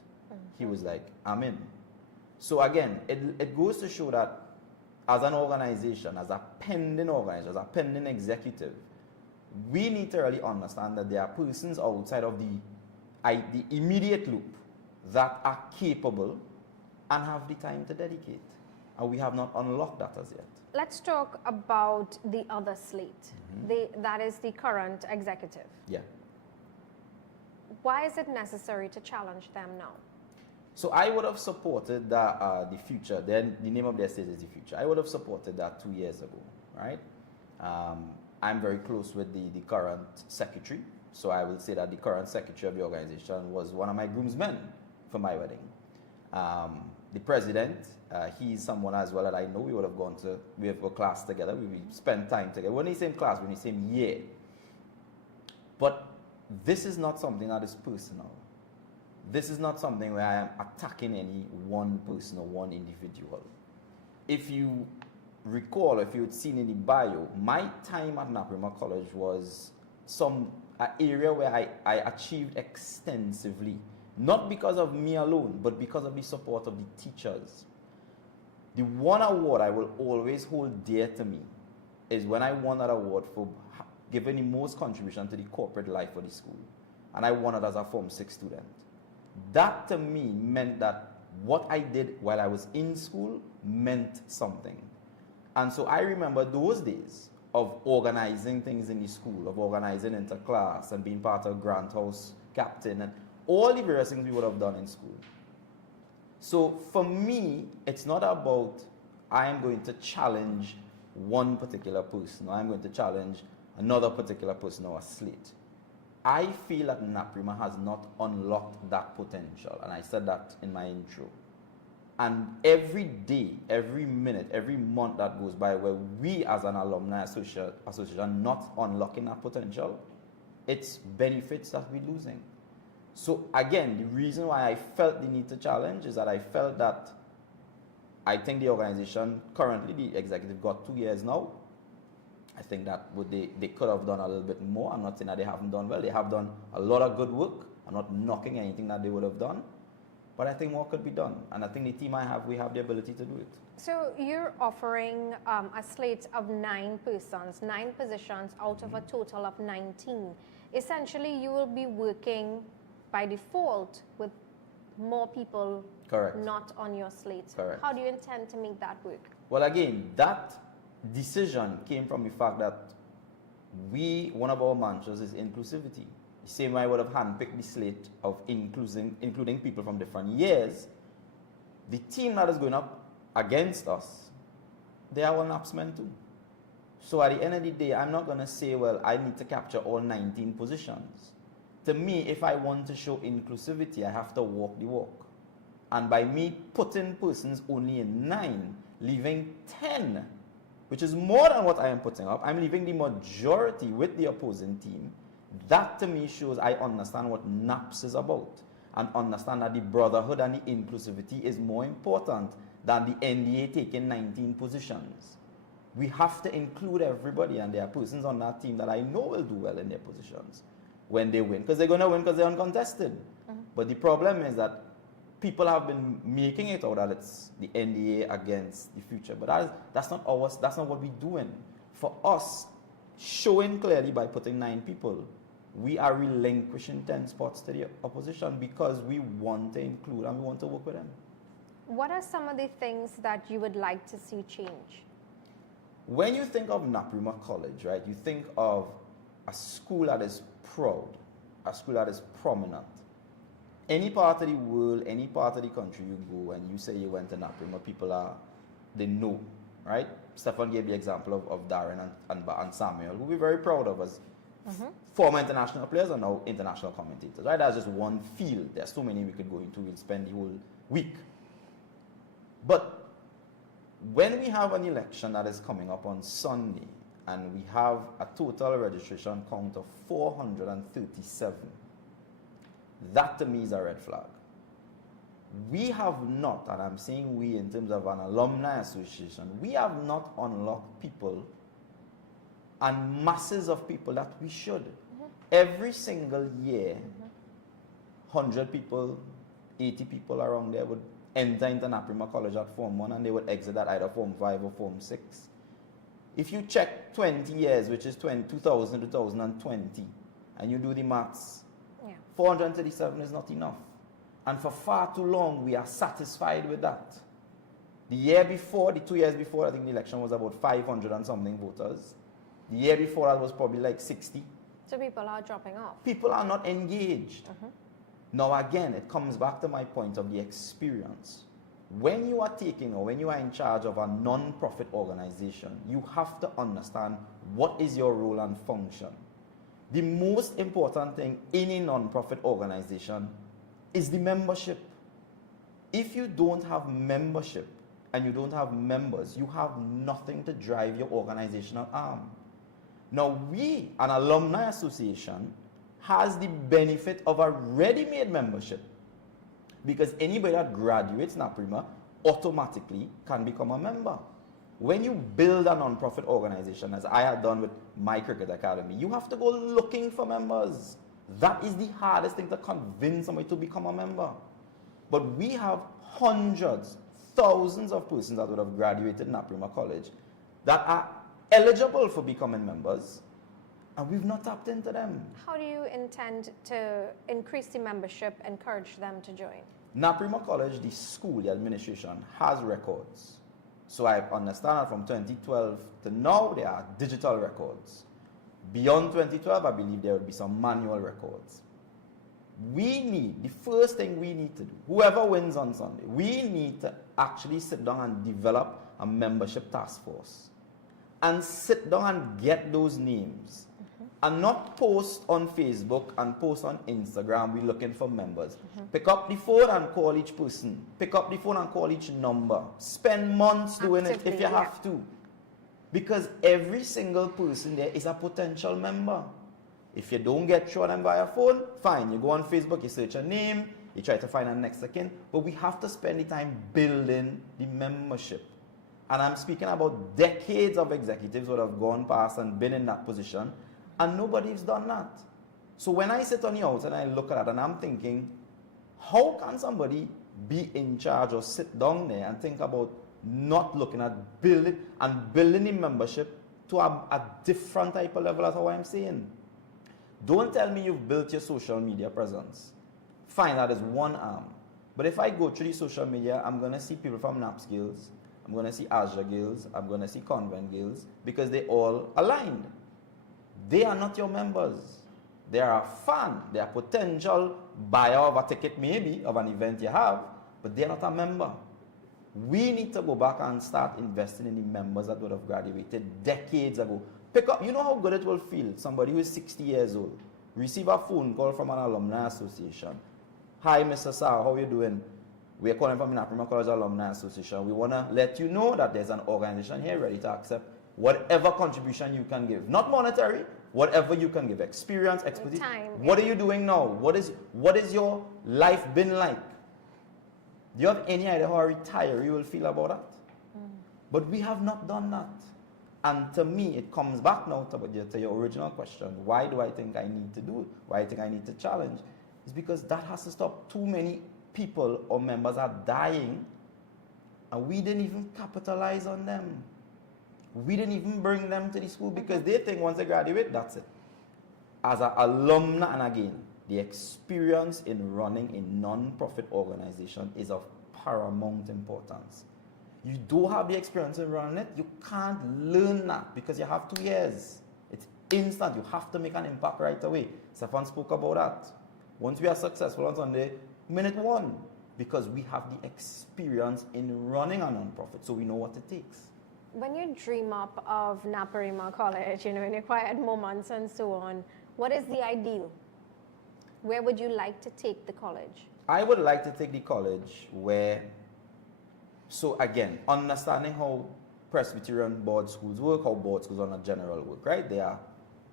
he was like, I'm in. So again, it goes to show that as an organization, as a pending organization, as a pending executive, we need to really understand that there are persons outside of the immediate loop that are capable and have the time to dedicate. And we have not unlocked that as yet. Let's talk about the other slate. That is the current executive. Yeah. Why is it necessary to challenge them now? So I would have supported the future. Then the name of the estate is the future. I would have supported that 2 years ago, right? I'm very close with the current secretary. So I will say that the current secretary of the organization was one of my groomsmen for my wedding. The president, he's someone as well that I know. We would have we have a class together. We spent time together. We're in the same class, we're in the same year. But this is not something that is personal. This is not something where I am attacking any one person or one individual. If you recall, if you had seen in the bio, my time at Naparima College was an area where I achieved extensively. Not because of me alone, but because of the support of the teachers. The one award I will always hold dear to me is when I won that award for giving the most contribution to the corporate life of the school. And I won it as a Form 6 student. That to me meant that what I did while I was in school meant something. And so I remember those days of organizing things in the school, of organizing interclass and being part of Grant House captain and all the various things we would have done in school. So for me, it's not about I am going to challenge one particular person or I'm going to challenge another particular person or a slate. I feel that Naparima has not unlocked that potential, and I said that in my intro. And every day, every minute, every month that goes by where we as an alumni association are not unlocking that potential, it's benefits that we're losing. So again, the reason why I felt the need to challenge is that I felt that I think the organization, currently the executive got 2 years now. I think that they could have done a little bit more. I'm not saying that they haven't done well. They have done a lot of good work. I'm not knocking anything that they would have done. But I think more could be done. And I think the team we have the ability to do it. So you're offering a slate of 9 persons, 9 positions out of a total of 19. Essentially, you will be working by default with more people Correct. Not on your slate. Correct. How do you intend to make that work? Well, again, that decision came from the fact that one of our mantras is inclusivity. The same way I would have handpicked the slate of including people from different years, the team that is going up against us, they are all NAPSmen too. So at the end of the day, I'm not going to say, well, I need to capture all 19 positions. To me, if I want to show inclusivity, I have to walk the walk. And by me putting persons only in 9, leaving 10, which is more than what I am putting up, I'm leaving the majority with the opposing team. That to me shows I understand what NAPS is about and understand that the brotherhood and the inclusivity is more important than the NDA taking 19 positions. We have to include everybody, and there are persons on that team that I know will do well in their positions. when they win, because they're going to win because they're uncontested. But the problem is that people have been making it out that it's the NDA against the future. But that's not ours. That's not what we're doing. For us, showing clearly by putting 9 people, we are relinquishing 10 spots to the opposition because we want to include and we want to work with them. What are some of the things that you would like to see change? When you think of Naparima College, right, you think of a school that is proud, a school that is prominent. Any part of the world, any part of the country you go and you say you went to Naparima, they know, right? Stefan gave the example of Darren and Samuel, who we're very proud of as former international players and now international commentators, right? That's just one field. There's so many we could go into. We'll spend the whole week. But when we have an election that is coming up on Sunday and we have a total registration count of 437, that to me is a red flag. We have not, and I'm saying we in terms of an alumni association, we have not unlocked people and masses of people that we should. Every single year, 100 people, 80 people around there would enter into Naparima College at Form 1 and they would exit at either Form 5 or Form 6. If you check 20 years, which is 2000 to 2020, and you do the maths, 437 is not enough. And for far too long, we are satisfied with that. The year before, the 2 years before, I think the election was about 500 and something voters. The year before that was probably like 60. So people are dropping off. People are not engaged. Now again, it comes back to my point of the experience. When you are taking or when you are in charge of a non-profit organization, you have to understand what is your role and function. The most important thing in a non-profit organization is the membership. If you don't have membership and you don't have members, you have nothing to drive your organizational arm. Now we, an alumni association, has the benefit of a ready-made membership because anybody that graduates Naparima automatically can become a member. When you build a non-profit organization, as I had done with my cricket academy, you have to go looking for members. That is the hardest thing, to convince somebody to become a member. But we have hundreds, thousands of persons that would have graduated Naparima College that are eligible for becoming members, and we've not tapped into them. How do you intend to increase the membership, encourage them to join? Naparima College, the school, the administration, has records. So I understand that from 2012 to now, there are digital records. Beyond 2012, I believe there will be some manual records. The first thing we need to do, whoever wins on Sunday, we need to actually sit down and develop a membership task force. And sit down and get those names. And not post on Facebook and post on Instagram, we're looking for members. Pick up the phone and call each person. Pick up the phone and call each number. Spend months doing it if you have to. Because every single person there is a potential member. If you don't get through them via phone, fine. You go on Facebook, you search a name, you try to find a next of kin. But we have to spend the time building the membership. And I'm speaking about decades of executives who have gone past and been in that position, and nobody's done that. So when I sit on the outside and I look at it and I'm thinking, how can somebody be in charge or sit down there and think about not looking at building the membership to a different type of level, as how I'm saying? Don't tell me you've built your social media presence. Fine, that is one arm. But if I go through the social media, I'm going to see people from NAPS Guilds, I'm going to see Azure Guilds, I'm going to see Convent Guilds, because they all aligned. They are not your members. They are a fan. They are potential buyer of a ticket, maybe, of an event you have, but they are not a member. We need to go back and start investing in the members that would have graduated decades ago. Pick up, you know how good it will feel, somebody who is 60 years old, receive a phone call from an alumni association. Hi, Mr. Sarr, how are you doing? We are calling from the Naparima College Alumni Association. We want to let you know that there's an organization here ready to accept whatever contribution you can give. Not monetary, whatever you can give. Experience, expertise. Time, what are you doing now? What is your life been like? Do you have any idea how a retiree will feel about that? But we have not done that. And to me, it comes back now to your original question. Why do I think I need to do it? Why I think I need to challenge? It's because that has to stop. Too many people or members are dying, and we didn't even capitalize on them. We didn't even bring them to the school because they think once they graduate, that's it. As an alumna, and again, the experience in running a non-profit organization is of paramount importance. You don't have the experience in running it, you can't learn that because you have 2 years. It's instant. You have to make an impact right away. Stefan spoke about that. Once we are successful on Sunday, minute 1, because we have the experience in running a non-profit, so we know what it takes. When you dream up of Naparima College, in your quiet moments and so on, what is the ideal? Where would you like to take the college? I would like to take the college where, so again, understanding how Presbyterian board schools work, how board schools on a general work, right? They are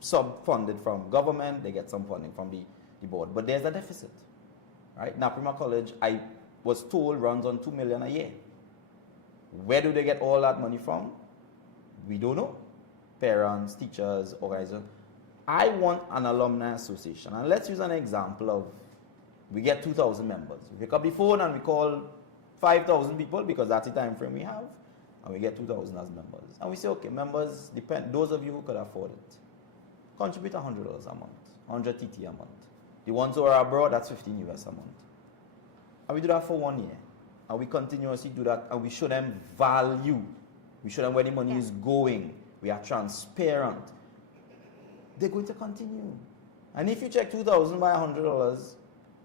sub-funded from government, they get some funding from the board, but there's a deficit, right? Naparima College, I was told, runs on $2 million a year. Where do they get all that money from? We don't know. Parents, teachers, organizations. I want an alumni association, and let's use an example of, we get 2,000 members. We pick up the phone and we call 5,000 people because that's the time frame we have, and we get 2,000 as members. And we say, okay, members, those of you who could afford it, contribute $100 a month, 100 TT a month. The ones who are abroad, that's 15 US a month. And we do that for 1 year. And we continuously do that, and we show them value. We show them where the money is going. We are transparent. They're going to continue. And if you check 2,000 by $100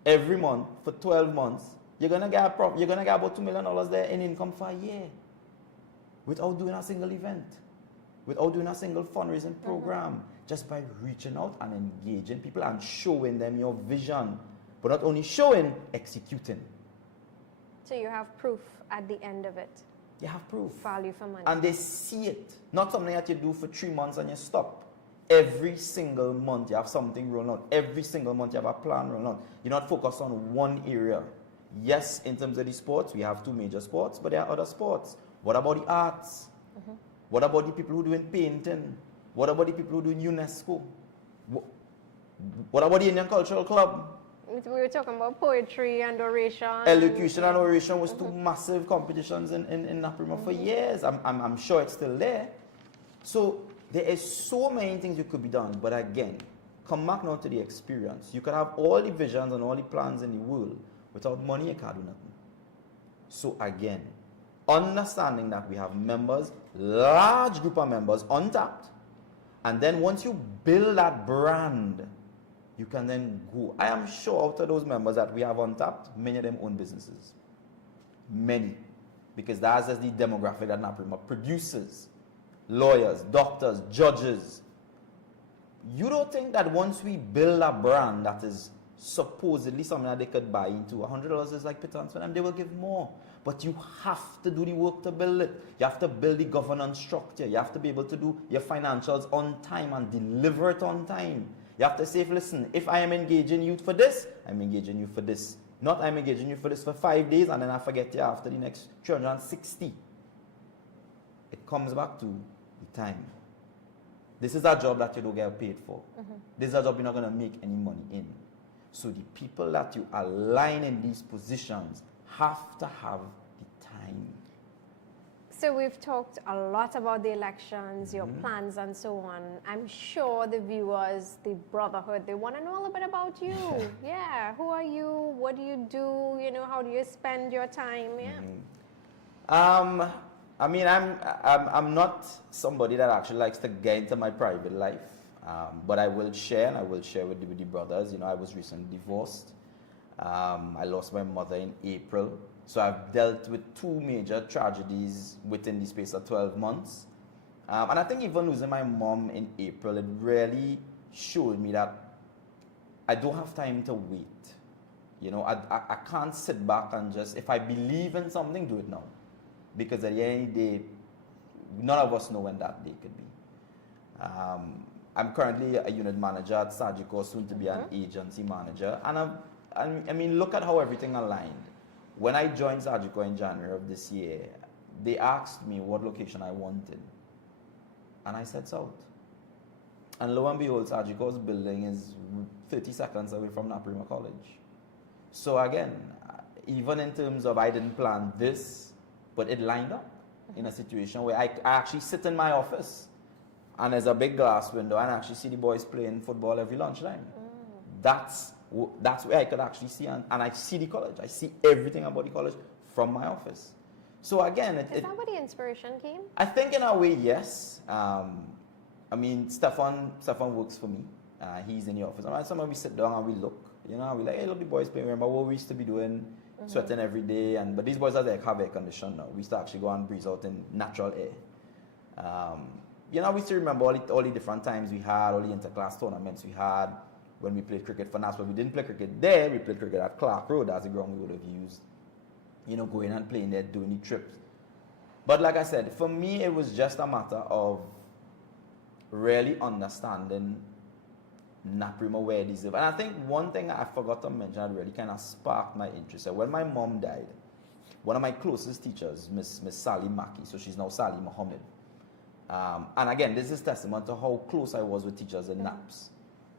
every month for 12 months, you're gonna get about $2 million there in income for a year, without doing a single event, without doing a single fundraising program, just by reaching out and engaging people and showing them your vision, but not only showing, executing. So you have proof at the end of it. You have proof. Value for money. And they see it. Not something that you do for 3 months and you stop. Every single month you have something rolling out. Every single month you have a plan rolling out. You're not focused on one area. Yes, in terms of the sports, we have 2 major sports, but there are other sports. What about the arts? What about the people who are doing painting? What about the people who are doing UNESCO? What about the Indian Cultural Club? We were talking about poetry and oration. Elocution and oration was 2 massive competitions in Naparima for years. I'm sure it's still there. So there is so many things you could be done. But again, come back now to the experience. You can have all the visions and all the plans in the world. Without money, you can't do nothing. So again, understanding that we have members, large group of members, untapped. And then once you build that brand, you can then go. I am sure out of those members that we have untapped, many of them own businesses. Many. Because that's just the demographic that Naparima produces. Lawyers, doctors, judges. You don't think that once we build a brand that is supposedly something that they could buy into, $100 is like pittance for them, they will give more. But you have to do the work to build it. You have to build the governance structure. You have to be able to do your financials on time and deliver it on time. You have to say, listen, if I am engaging you for this, I'm engaging you for this. Not I'm engaging you for this for 5 days and then I forget you after the next 360. It comes back to the time. This is a job that you don't get paid for. This is a job you're not going to make any money in. So the people that you align in these positions have to have the time. So we've talked a lot about the elections, your plans and so on. I'm sure the viewers, the brotherhood, they want to know a little bit about you. Yeah, who are you? What do you do? You know, how do you spend your time? Yeah. I mean, I'm not somebody that actually likes to get into my private life, but I will share, and I will share with the brothers. You know, I was recently divorced. I lost my mother in April. So I've dealt with 2 major tragedies within the space of 12 months. And I think even losing my mom in April, it really showed me that I don't have time to wait. You know, I can't sit back and just, if I believe in something, do it now. Because at the end of the day, none of us know when that day could be. I'm currently a unit manager at Sagicor, soon to be an agency manager. And I mean, look at how everything aligned. When I joined Sagicor in January of this year, they asked me what location I wanted. And I said south. And lo and behold, Sajiko's building is 30 seconds away from Naparima College. So again, even in terms of I didn't plan this, but it lined up in a situation where I actually sit in my office and there's a big glass window and I actually see the boys playing football every lunchtime. That's where I could actually see, and I see the college. I see everything about the college from my office. So again, is that where the inspiration came? I think in a way, yes. I mean, Stefan works for me. He's in the office. And sometimes we sit down and we look. You know, we like, hey, look, the boys playing. Remember what we used to be doing, sweating every day. But these boys have air condition now. We used to actually go and breathe out in natural air. You know, we still remember all the different times we had, all the interclass tournaments we had when we played cricket for NASPA. We didn't play cricket there. We played cricket at Clark Road. That's the ground we would have used. You know, going and playing there, doing the trips. But like I said, for me, it was just a matter of really understanding Naparima where it is. And I think one thing I forgot to mention that really kind of sparked my interest. When my mom died, one of my closest teachers, Miss Sally Maki, so she's now Sally Mohammed. And again, this is testament to how close I was with teachers in NAPS.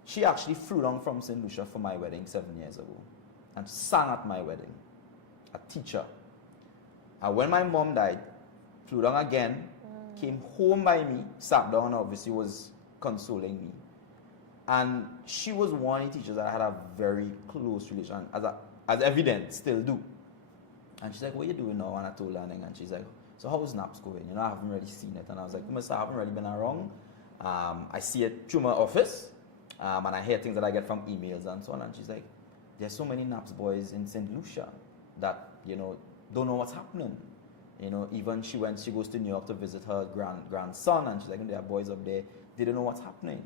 She actually flew down from St. Lucia for my wedding 7 years ago and sang at my wedding. A teacher. And when my mom died, flew down again, came home by me, sat down, obviously was consoling me. And she was one of the teachers that I had a very close relation, as evident, still do. And she's like, what are you doing now? And I told her, and she's like, so how's NAPS going? You know, I haven't really seen it. And I was like, Miss, I haven't really been around. I see it through my office, and I hear things that I get from emails and so on. And she's like, there's so many NAPS boys in St. Lucia that, you know, don't know what's happening. You know, even she goes to New York to visit her grandson, and she's like, there are boys up there, they don't know what's happening.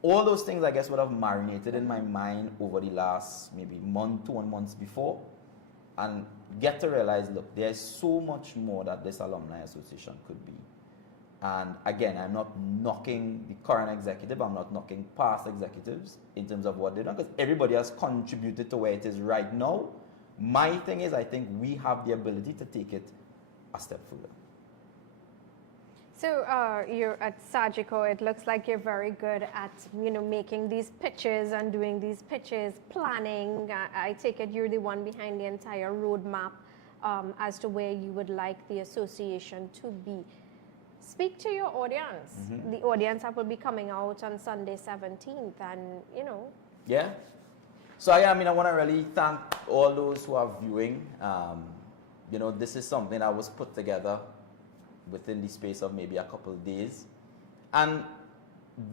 All those things, I guess, would have marinated in my mind over the last maybe month, 2 months before, and get to realize, look, there's so much more that this alumni association could be. And again, I'm not knocking the current executive, I'm not knocking past executives in terms of what they've done, because everybody has contributed to where it is right now. My thing is, I think we have the ability to take it a step further. So you're at Sajiko. It looks like you're very good at, you know, making these pitches and doing these pitches, planning. I take it you're the one behind the entire roadmap as to where you would like the association to be. Speak to your audience, the audience that will be coming out on Sunday 17th, and, you know. Yeah. So I mean, I want to really thank all those who are viewing. You know, this is something that was put together within the space of maybe a couple of days. And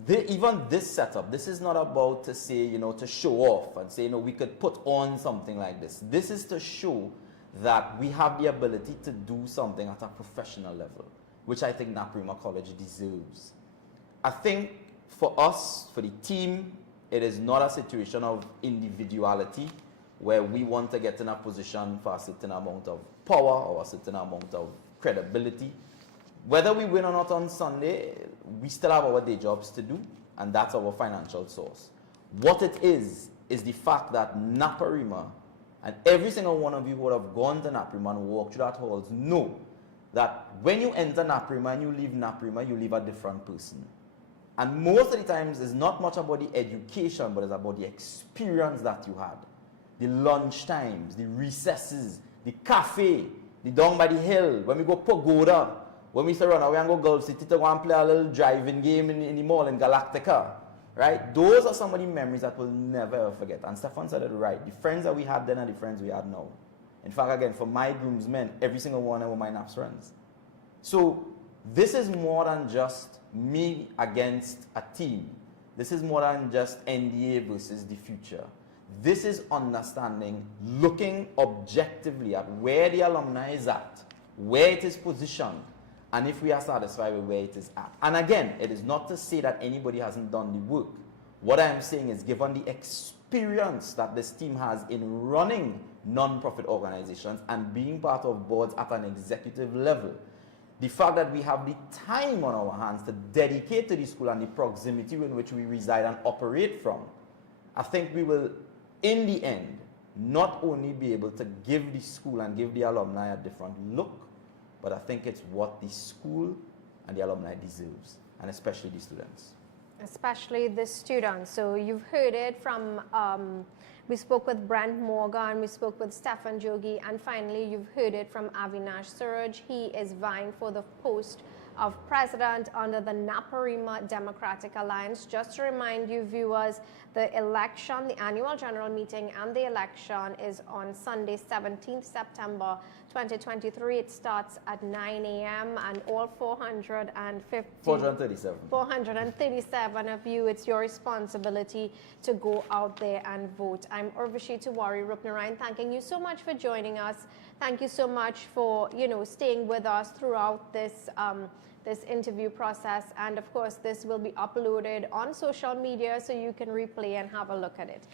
even this setup, this is not about to say, you know, to show off and say, you know, we could put on something like this. This is to show that we have the ability to do something at a professional level, which I think Naparima College deserves. I think for us, for the team, it is not a situation of individuality where we want to get in a position for a certain amount of power or a certain amount of credibility. Whether we win or not on Sunday, we still have our day jobs to do, and that's our financial source. What it is the fact that Naparima, and every single one of you who would have gone to Naparima and walked through that halls know that when you enter Naparima and you leave Naparima, you leave a different person. And most of the times, it's not much about the education, but it's about the experience that you had. The lunch times, the recesses, the cafe, the down by the hill, when we go Pagoda, when we used to run away and go Gulf City to go and play a little driving game in the mall in Galactica, right? Those are some of the memories that we'll never ever forget. And Stefan said it right. The friends that we had then are the friends we have now. In fact, again, for my groomsmen, every single one of them were my NAPS friends. So this is more than just me against a team. This is more than just NDA versus the future. This is understanding, looking objectively at where the alumni is at, where it is positioned, and if we are satisfied with where it is at. And again, it is not to say that anybody hasn't done the work. What I am saying is, given the experience that this team has in running non-profit organizations and being part of boards at an executive level, the fact that we have the time on our hands to dedicate to the school and the proximity in which we reside and operate from, I think we will, in the end, not only be able to give the school and give the alumni a different look, but I think it's what the school and the alumni deserves. and especially the students. Especially the students. So you've heard it from, we spoke with Brent Morgan, we spoke with Stefan Jogi, and finally you've heard it from Avinash Suraj. He is vying for the post of president under the Naparima Democratic Alliance. Just to remind you viewers, the election, the annual general meeting and the election is on Sunday, 17th September 2023. It starts at 9 a.m. and all 437 of you, it's your responsibility to go out there and vote. I'm Urvashi Roopnarine, thanking you so much for joining us. Thank you so much for, staying with us throughout this this interview process, and of course this will be uploaded on social media so you can replay and have a look at it.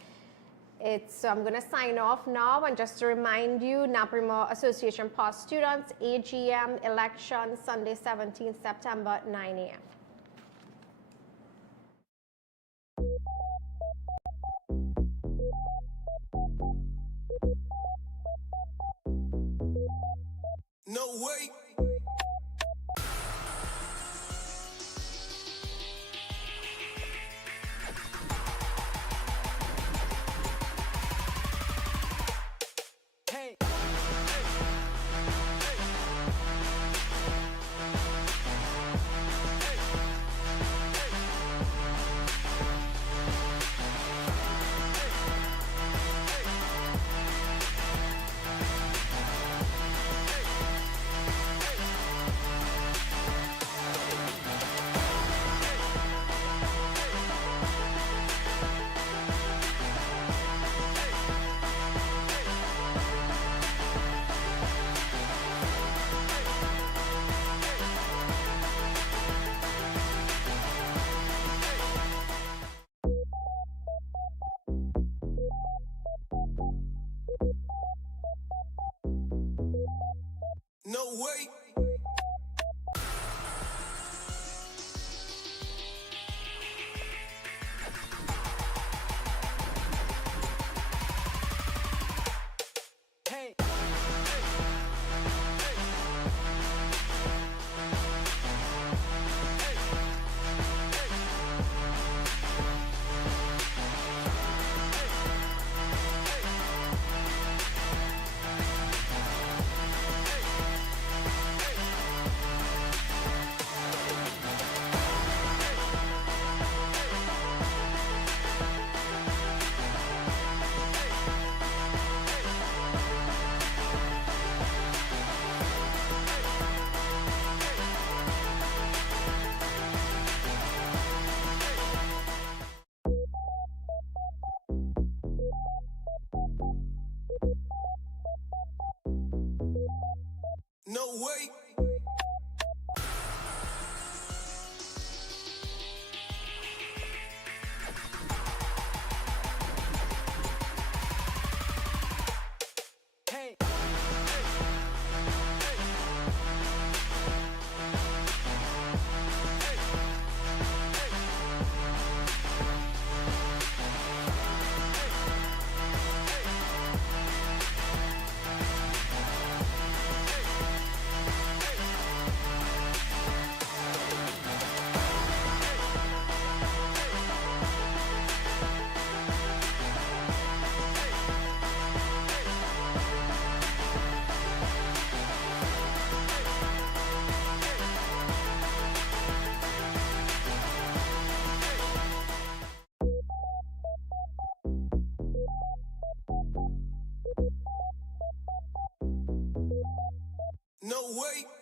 I'm going to sign off now, and just to remind you, Naparima Association Posse students, AGM election Sunday 17th September 9 a.m. No way. No way. No way. No way.